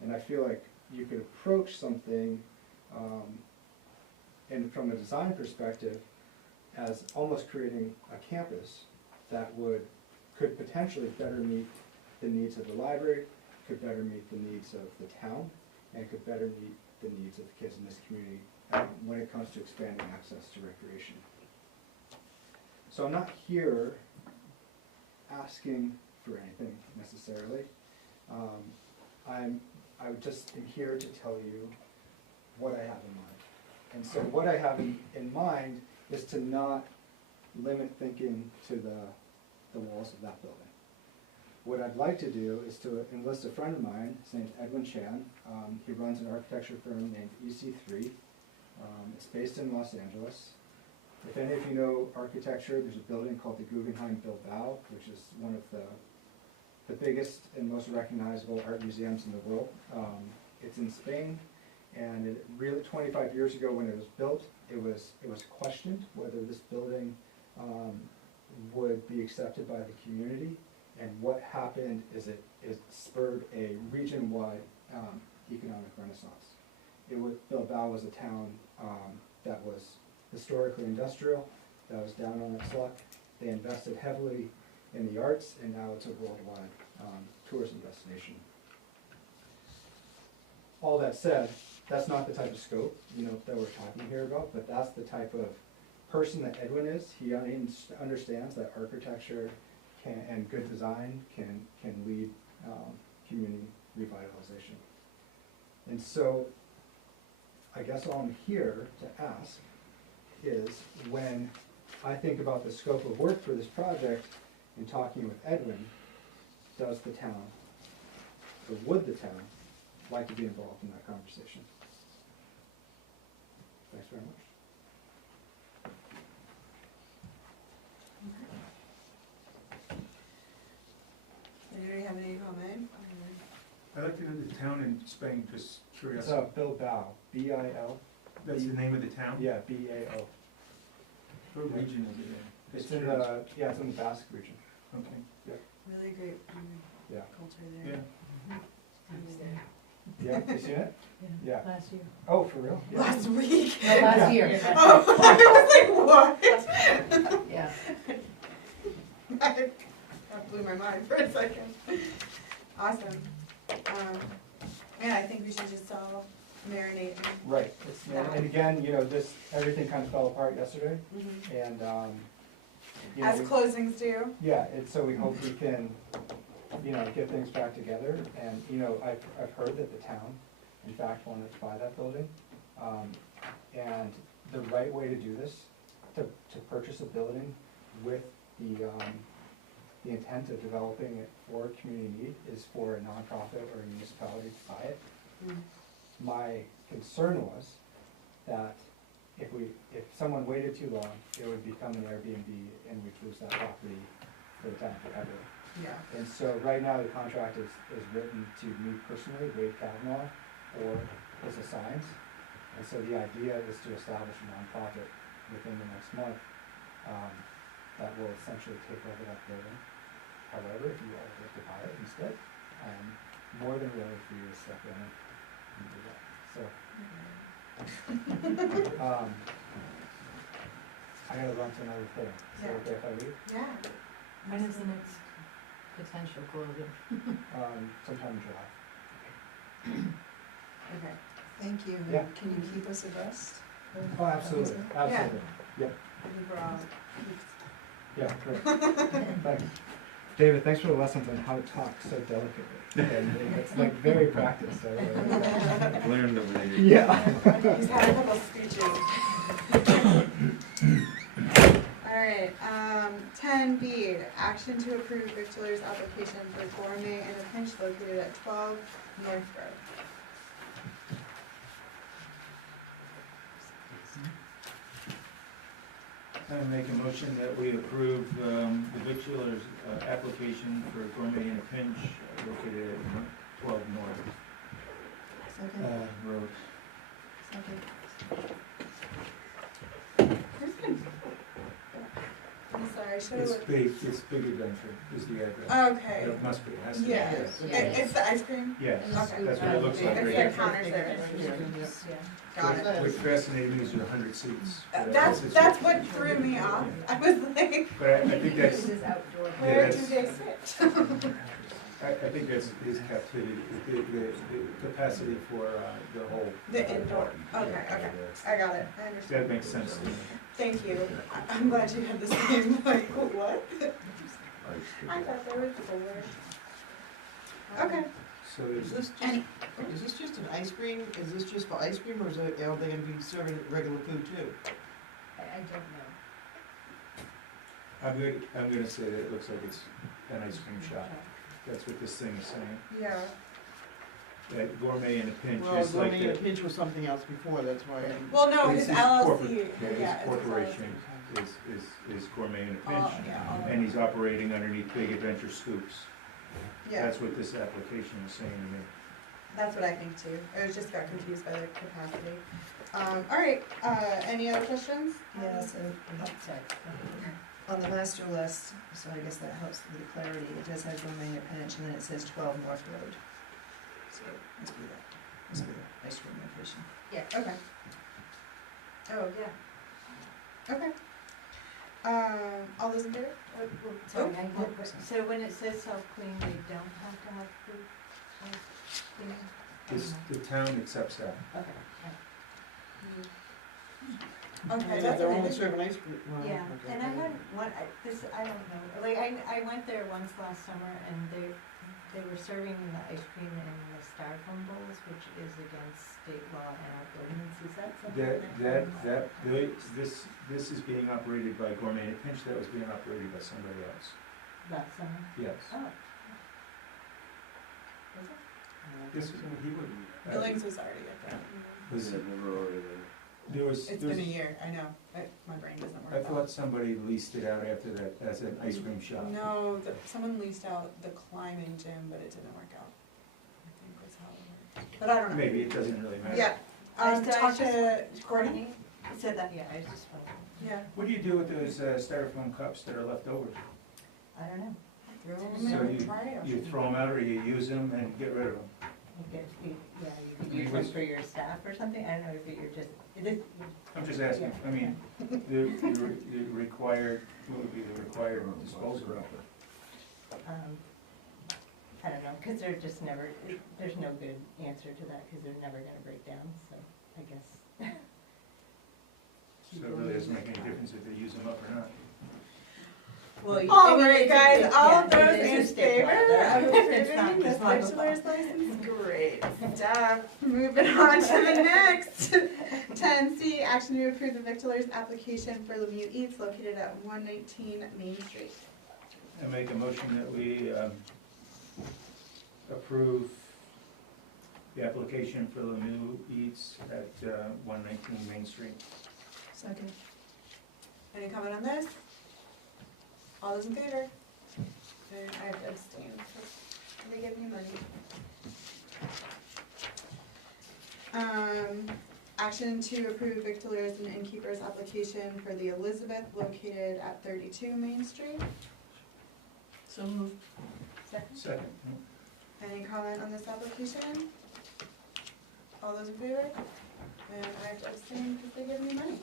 And I feel like you could approach something, and from a design perspective, as almost creating a campus that could potentially better meet the needs of the library, could better meet the needs of the town, and could better meet the needs of the kids in this community when it comes to expanding access to recreation. So I'm not here asking for anything necessarily. I just am here to tell you what I have in mind. And so what I have in mind is to not limit thinking to the walls of that building. What I'd like to do is to enlist a friend of mine, his name's W.H.A.T. He runs an architecture firm named EC3. It's based in Los Angeles. If any of you know architecture, there's a building called the Guggenheim Bilbao, which is one of the biggest and most recognizable art museums in the world. It's in Spain, and it really 25 years ago when it was built, it was questioned whether this building would be accepted by the community. And what happened is it spurred a region-wide economic renaissance. Bilbao was a town that was historically industrial, that was down on its luck. They invested heavily in the arts, and now it's a worldwide tourism destination. All that said, that's not the type of scope, that we're talking here about, but that's the type of person that Edwin is. He understands that architecture and good design can lead community revitalization. And so, I guess all I'm here to ask is, when I think about the scope of work for this project and talking with Edwin, does the town, or would the town, like to be involved in that conversation? Thanks very much. Anybody have any comment? I'd like to know the town in Spain, just It's curiosity. Bilbao, B-I-L. That's the name of the town? Yeah, B-A-O. What region is it in? It's Just in curious. it's in the Basque region. Okay, Really great Yeah. culture yeah. there. Yeah, you seen it? Yeah. Last year. Oh, for real? Yeah. Last week. No, last year. Oh, I was like, what? Yeah. That blew my my mind for a second. Awesome. Yeah, I think we should just all marinate. Right, and again, you know, this, everything kind of fell apart yesterday, and, you know, As closings do. yeah, and so we hope we can, you know, get things back together, and, you know, I've heard that the town, in fact, wanted to buy that building. And the right way to do this, to purchase a building with the intent of developing it for community need, is for a nonprofit or a municipality to buy it. My concern was that if someone waited too long, it would become an Airbnb and we'd lose that property for the town forever. Yeah. And so right now, the contract is written to me personally, W.H.A.T, or as a science. And so the idea is to establish a nonprofit within the next month that will essentially take over that building. However, if you all would like to buy it instead, I'm more than willing for you to step in and do that. So, I gotta run to another thing. So Yeah. okay if I leave? Yeah. When is the next potential closing? Sometime in July. Okay. Thank you. Yeah. Can you keep us abreast? Oh, absolutely, absolutely. I think we're all. Yeah, great. Thanks. David, thanks for the lessons on how to talk so delicately. And it's like very practiced. I've learned over the years. Yeah. He's had a couple speeches. Alright, 10B, action to approve Victualler's application for gourmet in a pinch located at 12 North Road. I make a motion that we approve the victualler's application for gourmet in a pinch located at 12 North Second. Road. I'm sorry, should It's have. It's Big Adventure is the address. Okay. It must be, it has to be. Yeah. It's the ice cream? Yes, Okay. that's what it looks like It's right their there. counter service. Got it. What fascinated me is there are 100 seats. That's what threw me off. I was like, But I think that's, This is outdoor. where do that's- they sit? I think that's his captivity, the capacity for the whole. The indoor, okay, I got it, I That understand. makes sense to me. Thank you. I'm glad you had the same, like, what? Ice I cream. thought there was four. Okay. So Is there's, this just an ice cream? Is this just for ice cream, or are they gonna be serving regular food too? I don't know. I'm gonna say that it looks like it's an ice cream shop. That's what this thing is saying. Yeah, That gourmet in a pinch Well, is like gourmet in a the. pinch was something else before, that's why I. well, no, This his is LLC, corporate- yeah. His it's corporation LLC. is gourmet in a All- pinch, yeah, all of and it. he's operating underneath Big Adventure Scoops. Yeah, That's what this application is saying to me. that's what I think too. I was just got confused by the capacity. All right, any other questions? Yes, and Sorry. on the master list, so I guess that helps with the clarity, it does have gourmet in a pinch, and then it says 12 North Road. So, let's do that. Let's do that, ice cream location. Yeah, okay. Oh, yeah. Okay. All those in favor? Sorry, I Oh, had, so when it says self-clean, they don't have to have food, cleaning? The town accepts that. Okay, right. Okay, Yeah, that's they're okay. only serving ice cream. Well, Yeah, okay. and I had one, I don't know, like, I went there once last summer and they were serving the ice cream in the styrofoam bowls, which is against state law and our ordinance, is that something? This is being operated by Gourmet in a Pinch, that was being operated by somebody else. Last summer? Yes. Oh. Was it? This, he would. Billings was already at that. Was, there was, It's been a year, I know. My brain doesn't I work thought out. somebody leased it out after that as an ice cream shop. No, someone leased out the climbing gym, but it didn't work out. I think was how it worked. But I don't know. Maybe, it doesn't really matter. Yeah, talk to Courtney. You said that, yeah, I was just wondering. Yeah, What do you do with those styrofoam cups that are left over? I don't know. throw them So in the trash. You throw them out or you use them and get rid of them? Yeah, you could use them for your staff or something, I don't know if you're just, it is, I'm just asking, I mean, the required, what would be the required disposal? I don't know, because they're just never, there's no good answer to that, because they're never gonna break down, so I guess. So it really doesn't make any difference if they use them up or not. Well, All right, guys, all of yeah, those it in is a state law. favor They're- of it's not approving this just my fault. victualer's license? Great stuff. Moving on to the next. 10C, action to approve the victualer's application for W.H.A.T located at 119 Main Street. I make a motion that we approve the application for the new eats at 119 Main Street. Second. Any comment on this? All those in favor? And I have to abstain, because they give me money. Action to approve victualers and innkeepers application for the Elizabeth located at 32 Main Street. So moved. Second. Any comment on this application? All those in favor? And I have to abstain because they give me money.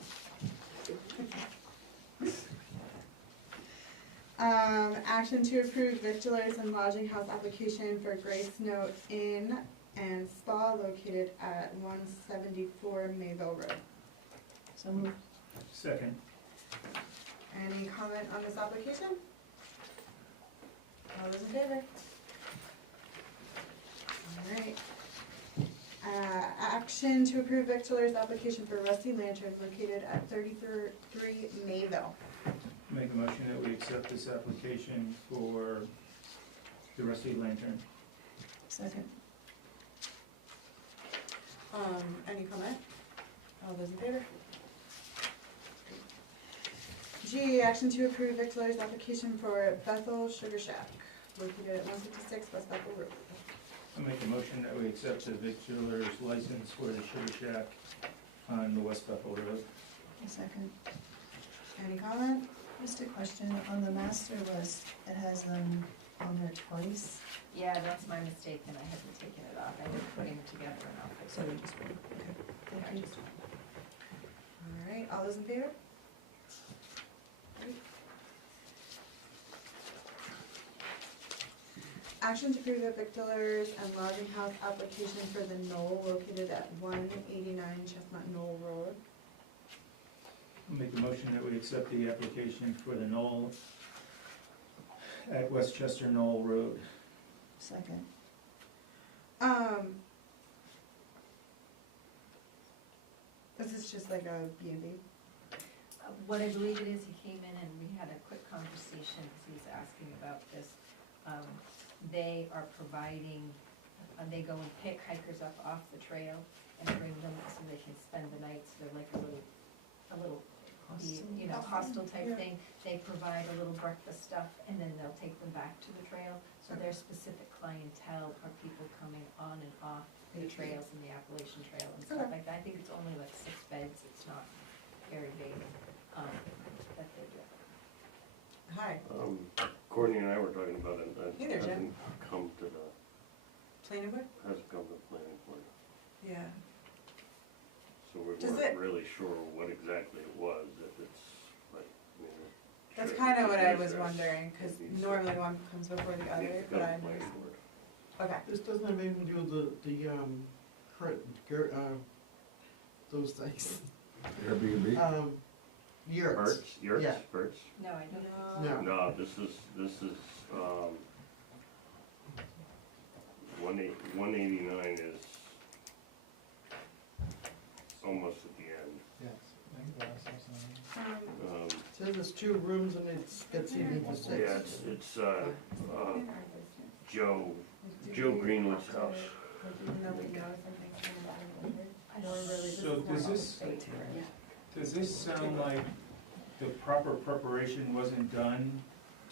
Action to approve victualers and lodging house application for Grace Note Inn and Spa located at 174 Mayville Road. So moved. Second. Any comment on this application? All those in favor? Alright. Action to approve victualers application for Rusty Lantern located at 33 Mayville. Make a motion that we accept this application for the Rusty Lantern. Second. Any comment? All those in favor? G, action to approve victualers application for Bethel Sugar Shack located at 156 West Bethel Road. I make a motion that we accept the victualer's license for the Sugar Shack on the West Bethel Road. Second. Any comment? Just a question, on the master list, it has them on there twice, Yeah, that's my mistake, and I haven't taken it off. I was putting them together and I'll fix so it. we just, okay, thank you. Alright, all those in favor? Action to approve the victualers and lodging house application for the Knoll located at 189 Chestnut Knoll Road. Make a motion that we accept the application for the Knoll at Westchester Knoll Road. Second. This is just like a B&B. What I believe it is, he came in and we had a quick conversation, because he was asking about this. They are providing, they go and pick hikers up off the trail and bring them so they can spend the night, so they're like a little, you know, hostel type Yeah. thing. They provide a little breakfast stuff, and then they'll take them back to the trail. So their specific clientele are people coming on and off the trails and the Appalachian Trail and stuff Okay. like that. I think it's only like 6 beds, it's not very big, that they do. Hi, Courtney and I were talking about it, that Hey there, Jen. hasn't come to the, planning board? hasn't come to the planning board. Yeah. So we Does weren't it- really sure what exactly it was, if it's like, you know. That's sure, kind of if what it I is was or wondering, because it needs to- normally one comes before the needs other, to go but to I the planning never. board. Okay. This doesn't have anything to do with those things. Airbnb? Yurts. Yurts, Yeah. Yurts? No, I don't. No. No, this is, 189 is almost at the end. Yes. Um, Says it's 2 rooms and it's even for 6. Yeah, it's Joe Greenwood's house. Nobody knows, I think. I don't really. So does this sound like the proper preparation wasn't done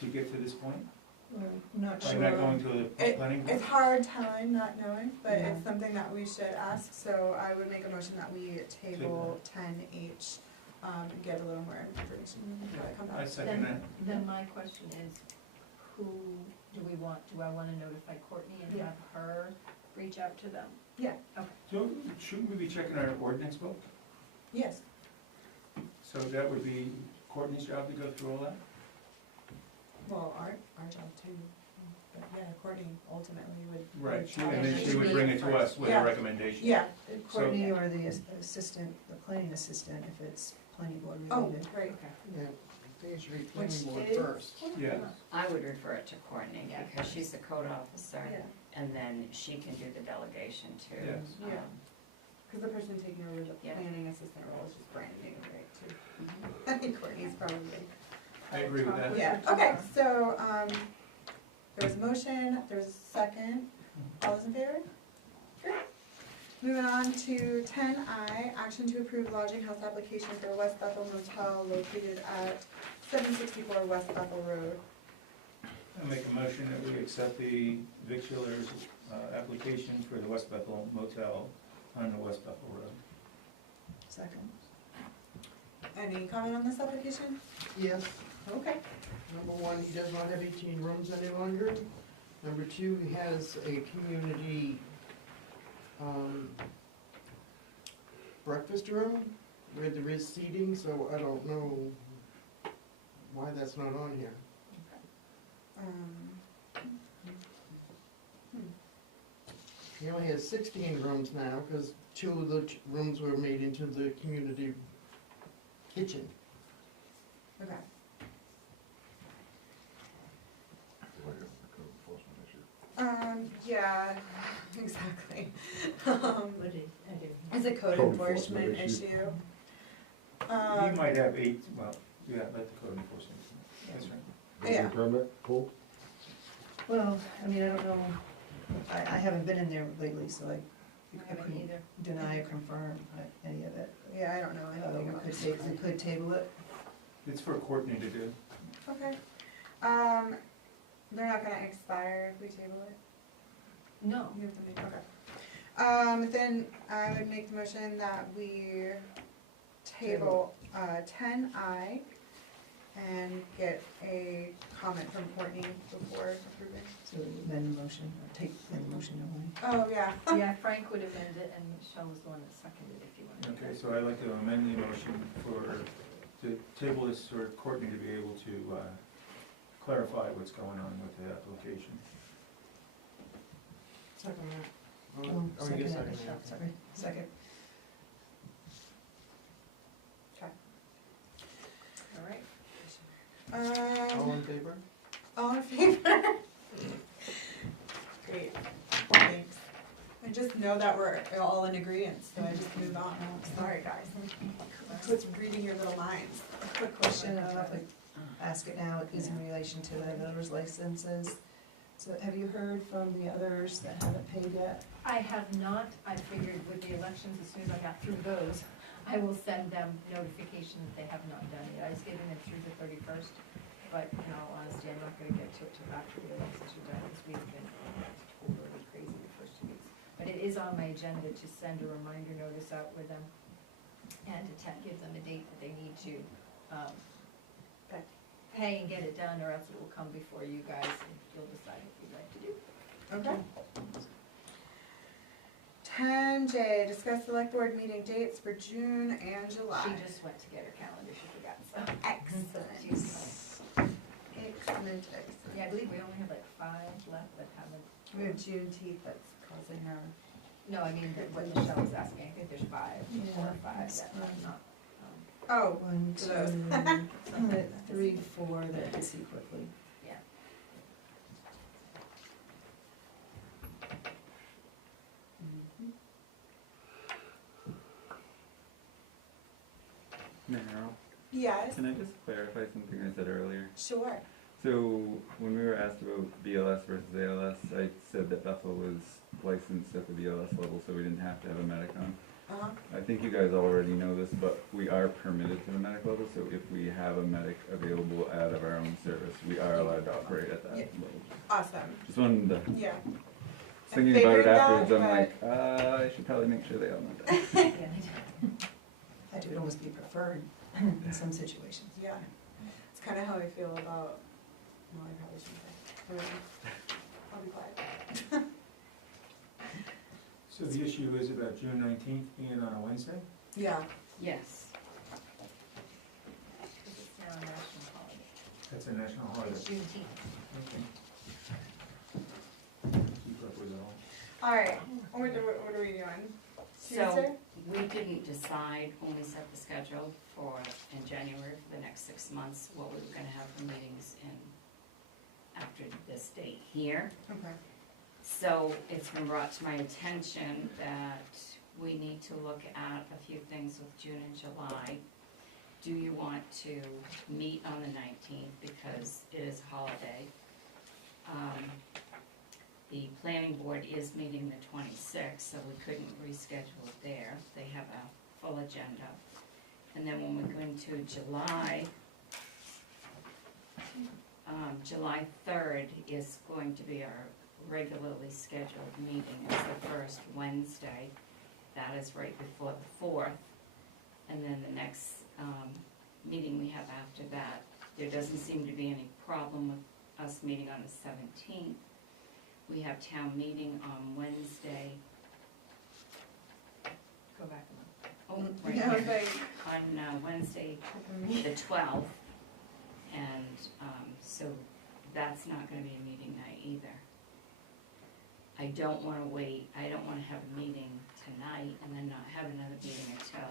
to get to this point? Not By sure. not going to the planning board? It's hard telling, not knowing, but Yeah. it's something that we should ask, so I would make a motion that we table 10H, and get a little more information before I come I back. second that. Then my question is, who do I wanna notify Courtney and Yeah. have her reach out to them? So shouldn't we be checking our ordinance book? Yes, So that would be Courtney's job to go through all that? well, our job too. But yeah, Courtney ultimately would. Right, would and then probably she would be- bring it to us with Yeah. a recommendation. Yeah, Courtney or the assistant, the planning assistant, if it's planning board oh, related. great. Yeah, I think it should be Which planning board is- first. Yeah. I would refer it to Courtney, Yeah. because she's the code officer, Yeah, and then she can do the delegation too. Yes. Yeah. Cause the person taking over the Yeah. planning assistant role is just brand new, right, too. Mhm. I think Courtney's probably. I agree with that. Yeah, okay, so, there was a motion, there was a second, all those in favor? Great. Moving on to 10I, action to approve lodging house application for West Bethel Motel located at 764 West Bethel Road. I make a motion that we accept the victualler's application for the West Bethel Motel on the West Bethel Road. Second. Any comment on this application? Yes. Okay. Number one, he does not have 18 rooms any longer. Number two, he has a community breakfast room where there is seating, so I don't know why that's not on here. He only has 16 rooms now, because 2 of the rooms were made into the community kitchen. Okay. Like a code enforcement issue. Yeah, exactly. What do I do? It's a code Code enforcement enforcement issue. issue. He might have 8, well, yeah, let the code enforcement, that's right. Yeah. Building permit pulled? Well, I mean, I don't know, I haven't been in there lately, so I haven't couldn't either. deny or confirm any of it. Yeah, I don't know anything We about could this. we could table it. It's for Courtney to do. Okay. They're not gonna expire if we table it? No. You have to make, okay. Then I would make the motion that we table, 10I and get a comment from Courtney before approving. So amend the motion, or take, amend the motion, don't Oh, yeah. Yeah, Frank would amend it, and Michelle was the one that seconded if you wanted. Okay, so I'd like to amend the motion to table this for Courtney to be able to clarify what's going on with the application. Second that. we? Oh, you Second, get second, yeah. sorry, second. All right. All in favor? All in favor? Great, thanks. I just know that we're all in agreement, so I just move on. Sorry, guys. It's reading your little minds. A quick question, I'll have to ask it now, it is in relation to the voters' licenses. So have you heard from the others that haven't paid yet? I have not, I figured with the elections, as soon as I got through those, I will send them notification that they have not done it. I was giving them through the 31st, but in all honesty, I'm not gonna get to it till after the elections are done. This week's been totally crazy the first 2 weeks. But it is on my agenda to send a reminder notice out with them and to give them a date that they need to pay and get it done, or else it will come before you guys and you'll decide what you'd like to do. Okay. 10J, discuss select board meeting dates for June and July. She just went to get her calendar, she forgot, so. Excellent. Excellent, Yeah, I excellent. believe we only have like 5 left that haven't. We have Juneteenth that's causing her. No, I mean, what Michelle was asking, I think there's 5, 4 or 5 that have not. Oh, 1, for those. 2, 3, 4 that I can see quickly. Yeah. Meryl, yes, can I just clarify something I said earlier? sure. So, when we were asked about BLS versus ALS, I said that Bethel was licensed at the BLS level, so we didn't have to have a Medicon. Uh-huh. I think you guys already know this, but we are permitted to the medic level, so if we have a medic available out of our own service, we are allowed to operate at that Yeah. level. Awesome, Just wanted to, yeah. thinking about figured it that, afterwards, I'm but- like, I should probably make sure they all know that. That would almost be preferred in some situations. Yeah, it's kind of how I feel about, well, I probably shouldn't say. I'll be quiet. So the issue is about June 19th being on a Wednesday? Yeah, Yes. Because it's now a national holiday. That's a national holiday. It's Juneteenth. Okay. Alright, what are we doing? So, Tuesday? we didn't decide when we set the schedule for, in January, for the next 6 months, what we were gonna have for meetings in, after this date here. Okay. So it's been brought to my attention that we need to look at a few things with June and July. Do you want to meet on the 19th, because it is a holiday? The planning board is meeting the 26th, so we couldn't reschedule it there. They have a full agenda. And then when we go into July, July 3rd is going to be our regularly scheduled meeting. It's the first Wednesday. That is right before the 4th. And then the next meeting we have after that, there doesn't seem to be any problem with us meeting on the 17th. We have town meeting on Wednesday. Go back a Oh, Yeah, right I was here. like, On Wednesday, the 12th. And so that's not gonna be a meeting night either. I don't wanna wait, I don't wanna have a meeting tonight and then not have another meeting until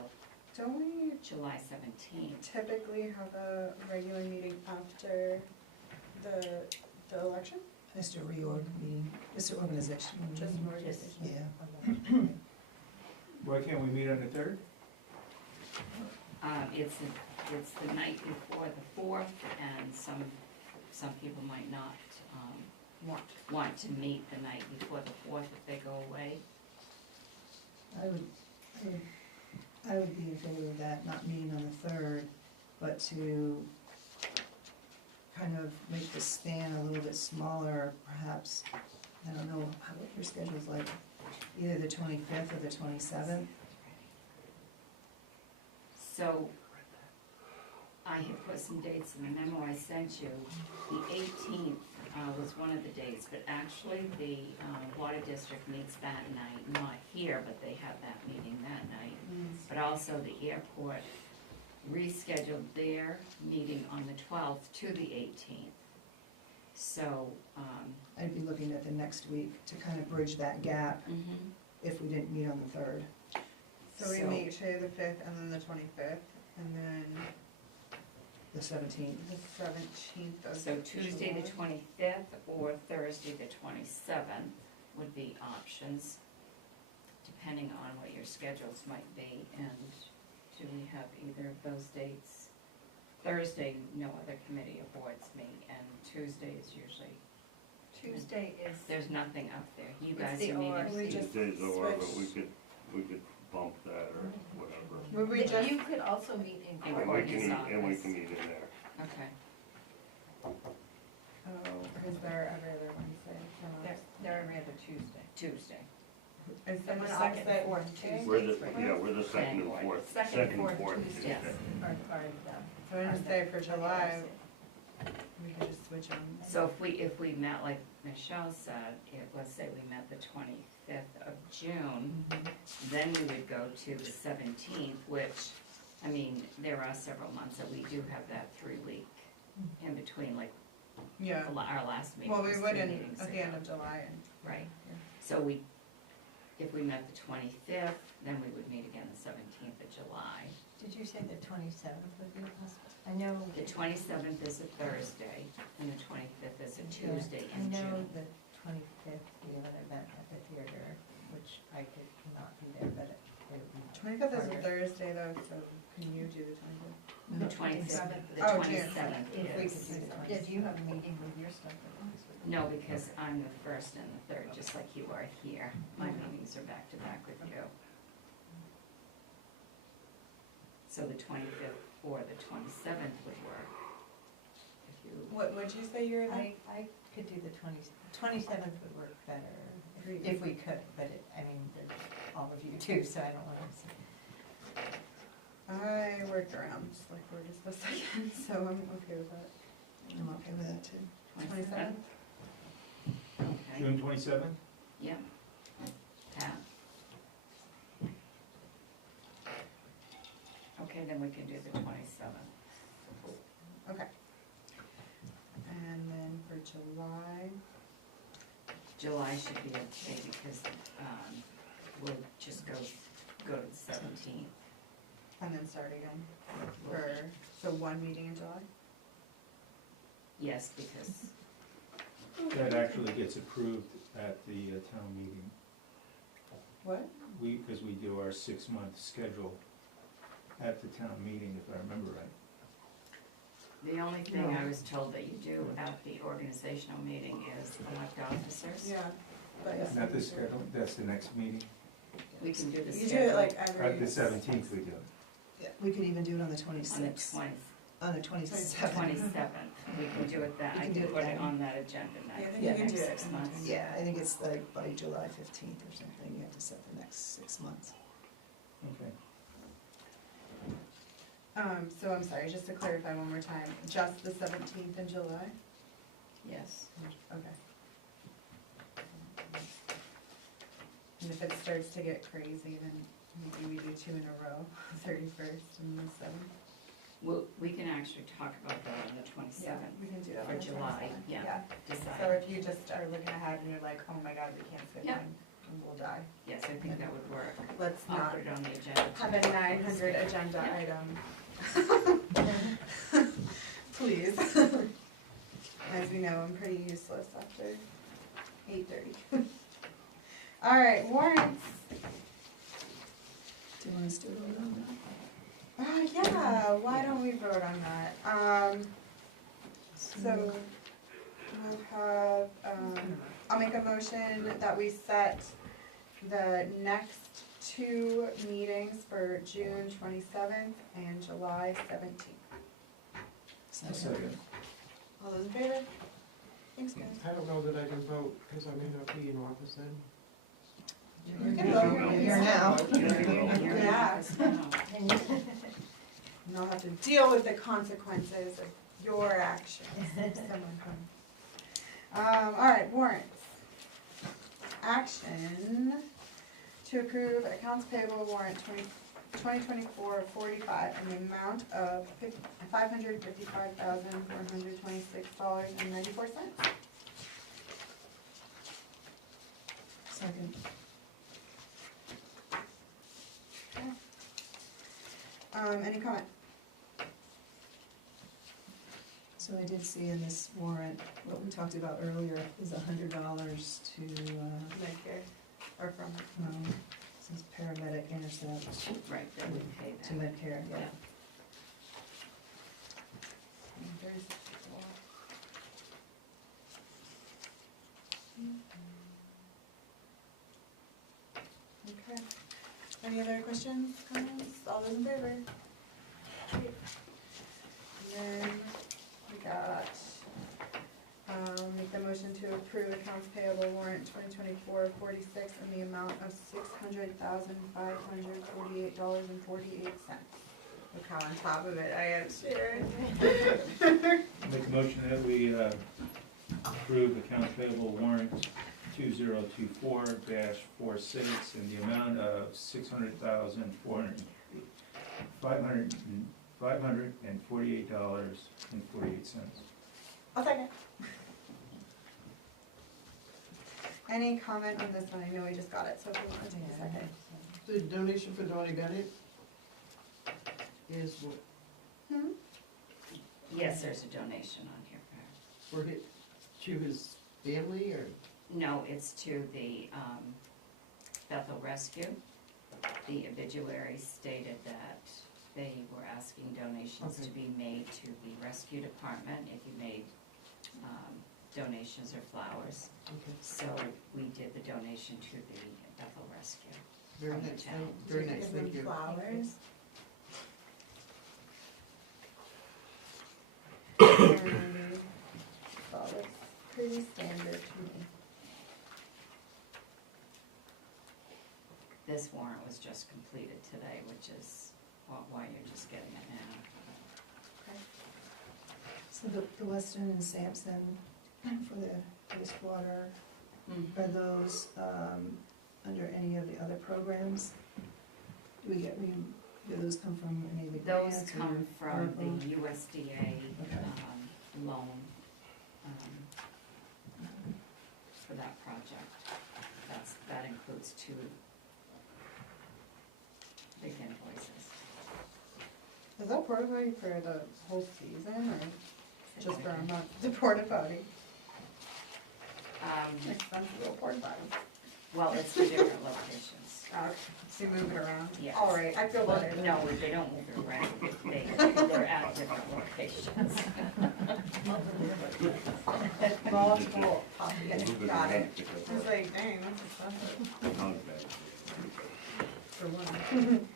don't we July 17th. typically have a regular meeting after the election? Just a reorg meeting, just an organization. Just an meeting. organization. Yeah. Why can't we meet on the 3rd? It's the night before the 4th, and some people might not want to meet the night before the 4th if they go away. I would be in favor of that, not meeting on the 3rd, but to kind of make the span a little bit smaller, perhaps. I don't know what your schedule's like, either the 25th or the 27th. So, I had put some dates in the memo I sent you. The 18th was one of the dates, but actually the water district meets that night, not here, but they have that meeting that night. But also the airport rescheduled their meeting on the 12th to the 18th. So, I'd be looking at the next week to kind of bridge that gap if we didn't meet on the 3rd. So we meet Tuesday the 5th and then the 25th, and then The 17th. the 17th of So Tuesday the July. 25th or Thursday the 27th would be options, depending on what your schedules might be. And do we have either of those dates? Thursday, no other committee or boards meet, and Tuesday is usually, Tuesday is. there's nothing up there. You It's guys the are ORC. meeting. We just Tuesdays over, but switch. we could bump that or whatever. Would we just, You could also meet in In And we Courtney's can, office. and we can meet in there. Okay. oh, is there every other Wednesday? They're every other Tuesday. Tuesday. Is And someone the else second and that, fourth Tuesdays. We're the, right? yeah, we're the second and Planning fourth, Second and fourth Tuesdays. Yes. Are done. so I'm gonna say for July, we could just switch them. So if we met, like Michelle said, let's say we met the 25th of June, then we would go to the 17th, which, I mean, there are several months that we do have that 3-week in between, like Yeah, our last meeting well, we was would 3 in, meetings at the end ago. of July and. Right, so if we met the 25th, then we would meet again the 17th of July. Did you say the 27th would be possible? I know. The 27th is a Thursday, and the 25th is a Tuesday I in know June. the 25th, we have an event at the theater, which I could not be there, but it would be. 25th is a harder. Thursday though, so can you do the 25th? The 27th, the Oh, June. 27th If we could is. do the 27th. Yeah, do you have a meeting with your stuff at once? No, because I'm the first and the third, just like you are here. My meetings are back to back with you. So the 25th or the 27th would work. If you, What'd you say you were then? I could do the 27th would work better, if we could, but I mean, there's all of you too, so I don't want to say. I worked around select board just a second, so I'm okay with that. I'm okay with that too. 27th? Okay, June 27th? yeah. Pat? Okay, then we can do the 27th. Okay. And then for July, July should be okay because, we'll just go to the 17th. And then start again so one meeting in July? Yes, because, That actually gets approved at the town meeting. What? Because we do our 6-month schedule at the town meeting, if I remember right. the only thing I was told that you do at the organizational meeting is elect officers. Yeah, but Not the schedule, that's the next meeting. We can do the you schedule. do it like every. At the 17th we do it. Yeah, we could even do it on the On the 26th, 20th, on the 27th. 27th, we can do it that, We I can can do it put it then. on that agenda Yeah, I night, think for you the can next do it 6 in months. Yeah, I think it's like by July 15th or something, you have to set the next 6 months. Okay. So I'm sorry, just to clarify one more time, just the 17th in July? Yes. Okay. And if it starts to get crazy, then maybe we do 2 in a row, 31st and the 7th? Well, we can actually talk about that on the 27th, We can do that for on the July, 27th. yeah. So decide. if you just are looking ahead and you're like, oh my god, we can't skip Yeah. one, and we'll die. Yes, I think that would work. Let's I'll not put it on the agenda. have a 900 agenda Yeah. item. Please. As we know, I'm pretty useless after 8:30. All right, warrants. Do you want us to do it on Yeah, why don't we vote on that? So we'll have, I'll make a motion that we set the next 2 meetings for June 27th and July 17th. that? Second. All those in favor? Thanks, guys. I don't know that I can vote, because I may not be in office then. You can vote. You're here now. You're in Yeah. office now. And I'll have to deal with the consequences of your actions. if someone comes. All right, warrants. Action to approve accounts payable warrant 2024-45 in the amount of $555,426.94. Second. Any comment? So I did see in this warrant, what we talked about earlier is $100 to, Medicare, or from, since paramedic intercept Right, that would pay to that. Medicare, yeah. there's, okay. Any other questions, comments? All those in favor? Great. And then we got, make the motion to approve accounts payable warrant 2024-46 in the amount of $600,548.48. Look how on top of it I am, Sharon. Make a motion that we approve accounts payable warrant 2024-46 in the amount of $548.48. I'll second. Any comment on this one? I know we just got it, so if we want to take a second. The donation for Donnie Bennett is what, Yes, there's a donation on here for her. for to his family, or? No, it's to the Bethel Rescue. The obituary stated that they were asking donations to Okay. be made to the rescue department if you made donations or flowers. Okay. So we did the donation to the Bethel Rescue. Very From the nice, town. very nice, Give them thank you. flowers. And that looks pretty standard to me. This warrant was just completed today, which is why you're just getting it now. So the Weston and Sampson for the wastewater, are those under any of the other programs? Do those come from any of the Those grants? or come from ARPA? the USDA loan for that project. project. That includes 2 big invoices. Is that porta potty for the whole season or just for a month? The porta potty, expensive little porta potty. Well, it's for different locations. So you move it around? Yes. All right, I feel Well, better. no, they don't move it around, they're at different locations. Multiple potties, got it. I was like, dang, that's expensive for one.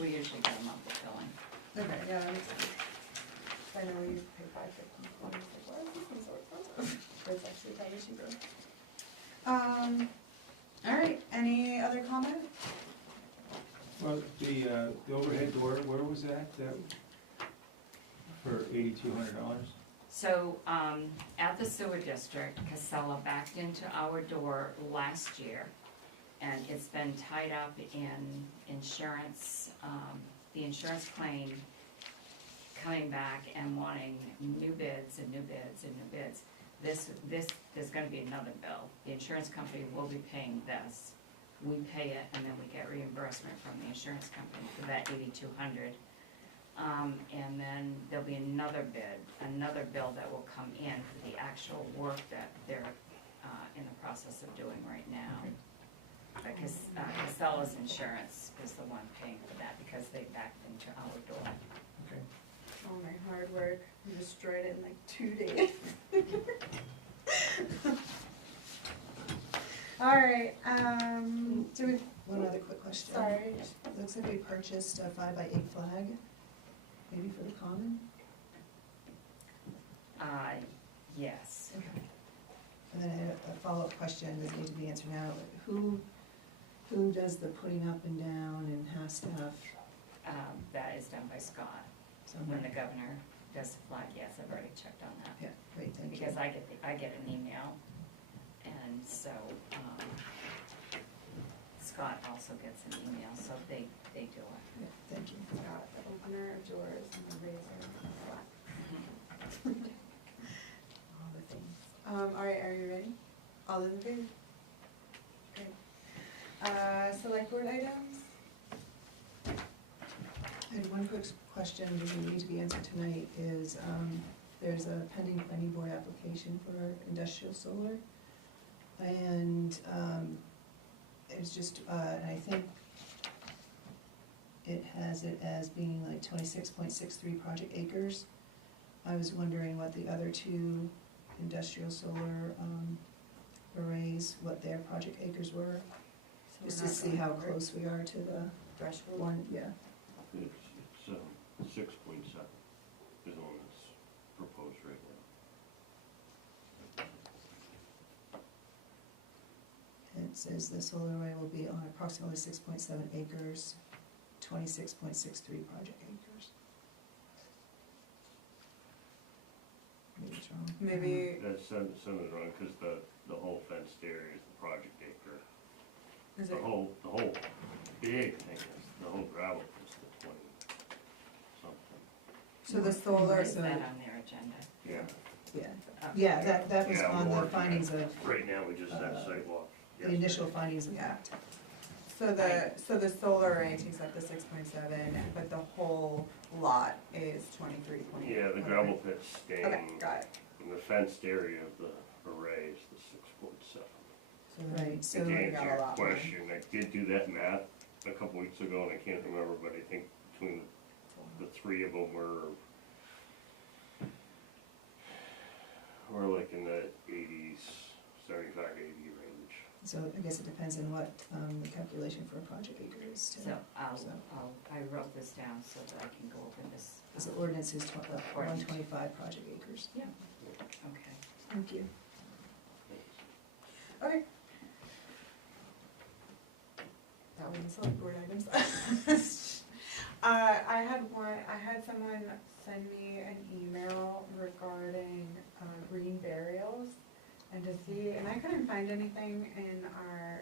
We usually get a monthly billing. Okay, yeah, that makes sense. I know we used to pay $5.50. I was like, why is this one so expensive? But it's actually probably cheaper. All right, any other comment? Well, the overhead door, where was that, for $8,200? So, at the sewer district, Casella backed into our door last year, and it's been tied up in insurance, the insurance claim coming back and wanting new bids and new bids and new bids. There's gonna be another bill. The insurance company will be paying this. We pay it, and then we get reimbursement from the insurance company for that $8,200. And then there'll be another bill that will come in for the actual work that they're, in the process of doing right now. Because, Casella's insurance is the one paying for that, because they backed into our door. Okay. All my hard work, you destroyed it in like 2 days. All right, do we, One other quick question. sorry, Looks like we purchased a 5x8 flag, maybe for the common? Yes. And then I had a follow-up question, doesn't need to be answered now, who does the putting up and down and has to have, That is done by Scott. someone? When the governor does the flag, yes, I've already checked on that. Yeah, great, thank you. Because I get an email, and so, Scott also gets an email, so they do it. Yeah, thank you. got the opener of doors and the razor and the flat. All the things. All right, are you ready? All those in favor? Great. Select board items? I had one quick question that we need to be answered tonight is, there's a pending planning board application for industrial solar. And, it's just, and I think it has it as being like 26.63 project acres. I was wondering what the other 2 industrial solar, arrays, what their project acres were, just to see how close we are to the Threshold. one, yeah. It's 6.7 is on this proposed right now. And it says the solar array will be on approximately 6.7 acres, 26.63 project acres. Maybe it's wrong. Maybe, That's something wrong, because the whole fenced area is the project acre. is The it, whole big thing is, the whole gravel is the 20 something. so the solar, Is that on their agenda? Yeah. Yeah, that was Yeah, we're on the working findings of, Right now, we just had sidewalk. the initial findings of the act. so the solar array takes up the 6.7, but the whole lot is 23.8. Yeah, the gravel pit's staying, Okay, got it. and the fenced area of the array is the 6.7. Right, so, And to we answer got a your lot more. question, I did do that math a couple weeks ago, and I can't remember, but I think between the 3 of them were like in the 80s, 75, 80 range. so I guess it depends on what, the calculation for a project acre is too. So So- I wrote this down so that I can go over this. Because the ordinance is 125 project acres. Yeah, okay. Thank you. Okay. That was the select board items. I had someone send me an email regarding green burials and to see, and I couldn't find anything in our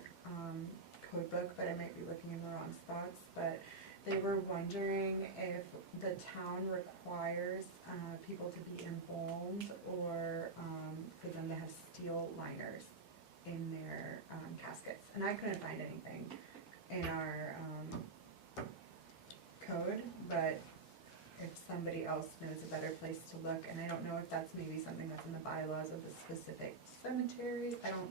code book, but I might be looking in the wrong spots, but they were wondering if the town requires people to be embalmed or for them to have steel liners in their caskets. And I couldn't find anything in our code, but if somebody else knows a better place to look, and I don't know if that's maybe something that's in the bylaws of the specific cemeteries, I don't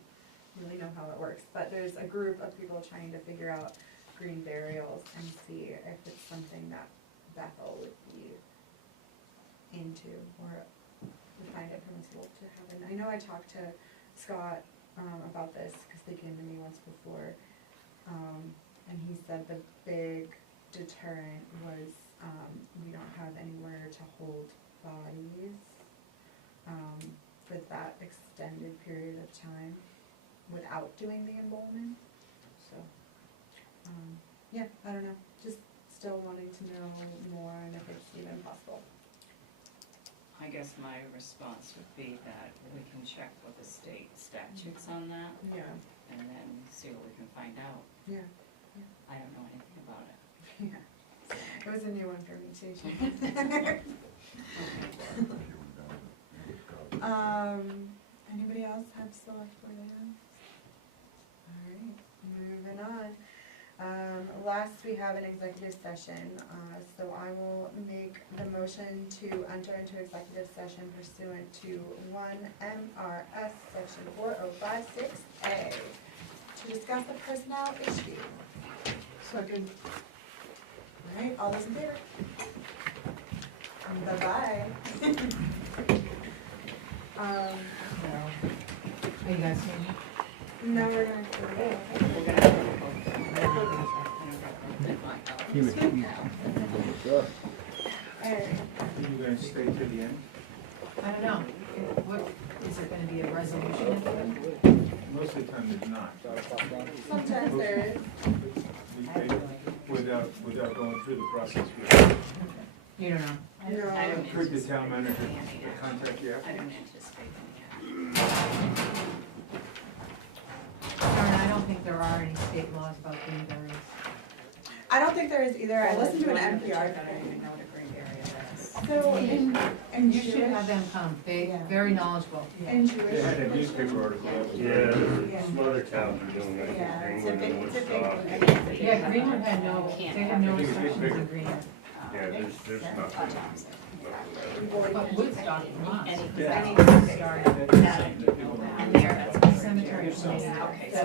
really know how it works, but there's a group of people trying to figure out green burials and see if it's something that Bethel would be into, or would find it permissible to happen. I know I talked to Scott about this, because they came to me once before, and he said the big deterrent was we don't have anywhere to hold bodies for that extended period of time without doing the embalming. So, yeah, I don't know, just still wanting to know more and if it's even possible. I guess my response would be that we can check with the state statutes on that Yeah, and then see what we can find out. yeah, I don't know anything about it. yeah. It was a new one for me too. Anybody else have select board items? Alright, moving on. Last we have an executive session, so I will make the motion to enter into executive session pursuant to 1 MRS section 4056A to discuss a personnel issue. Second. Alright, all those in favor? Bye-bye. Are you guys seeing? No, we're gonna. We're gonna have to Alright, Are you gonna stay to the end? I don't know, what, is there gonna be a resolution at the end? Most of the time there's not. sometimes there is. Without going through the process with, You don't know. No. I don't could the town manager anticipate any action. contact you I after? don't anticipate any action. Karen, I don't think there are any state laws about green burials. I don't think there is either. I listened to an Well, NPR I don't today. even know what a green area is. So in And you should have Jewish, them come, they, Yeah. very knowledgeable. in They had a Jewish, newspaper article. out. Yeah, Yeah. some other towns are doing that, Yeah, it's a Greenwood big- and it's a big Woodstock. one. Yeah, Greenwood had no, they had no Big- big- restrictions big. in Greenwood. Yeah, there's nothing. But Woodstock, Vermont, Any- Yeah. started, and their cemetery committee Okay, said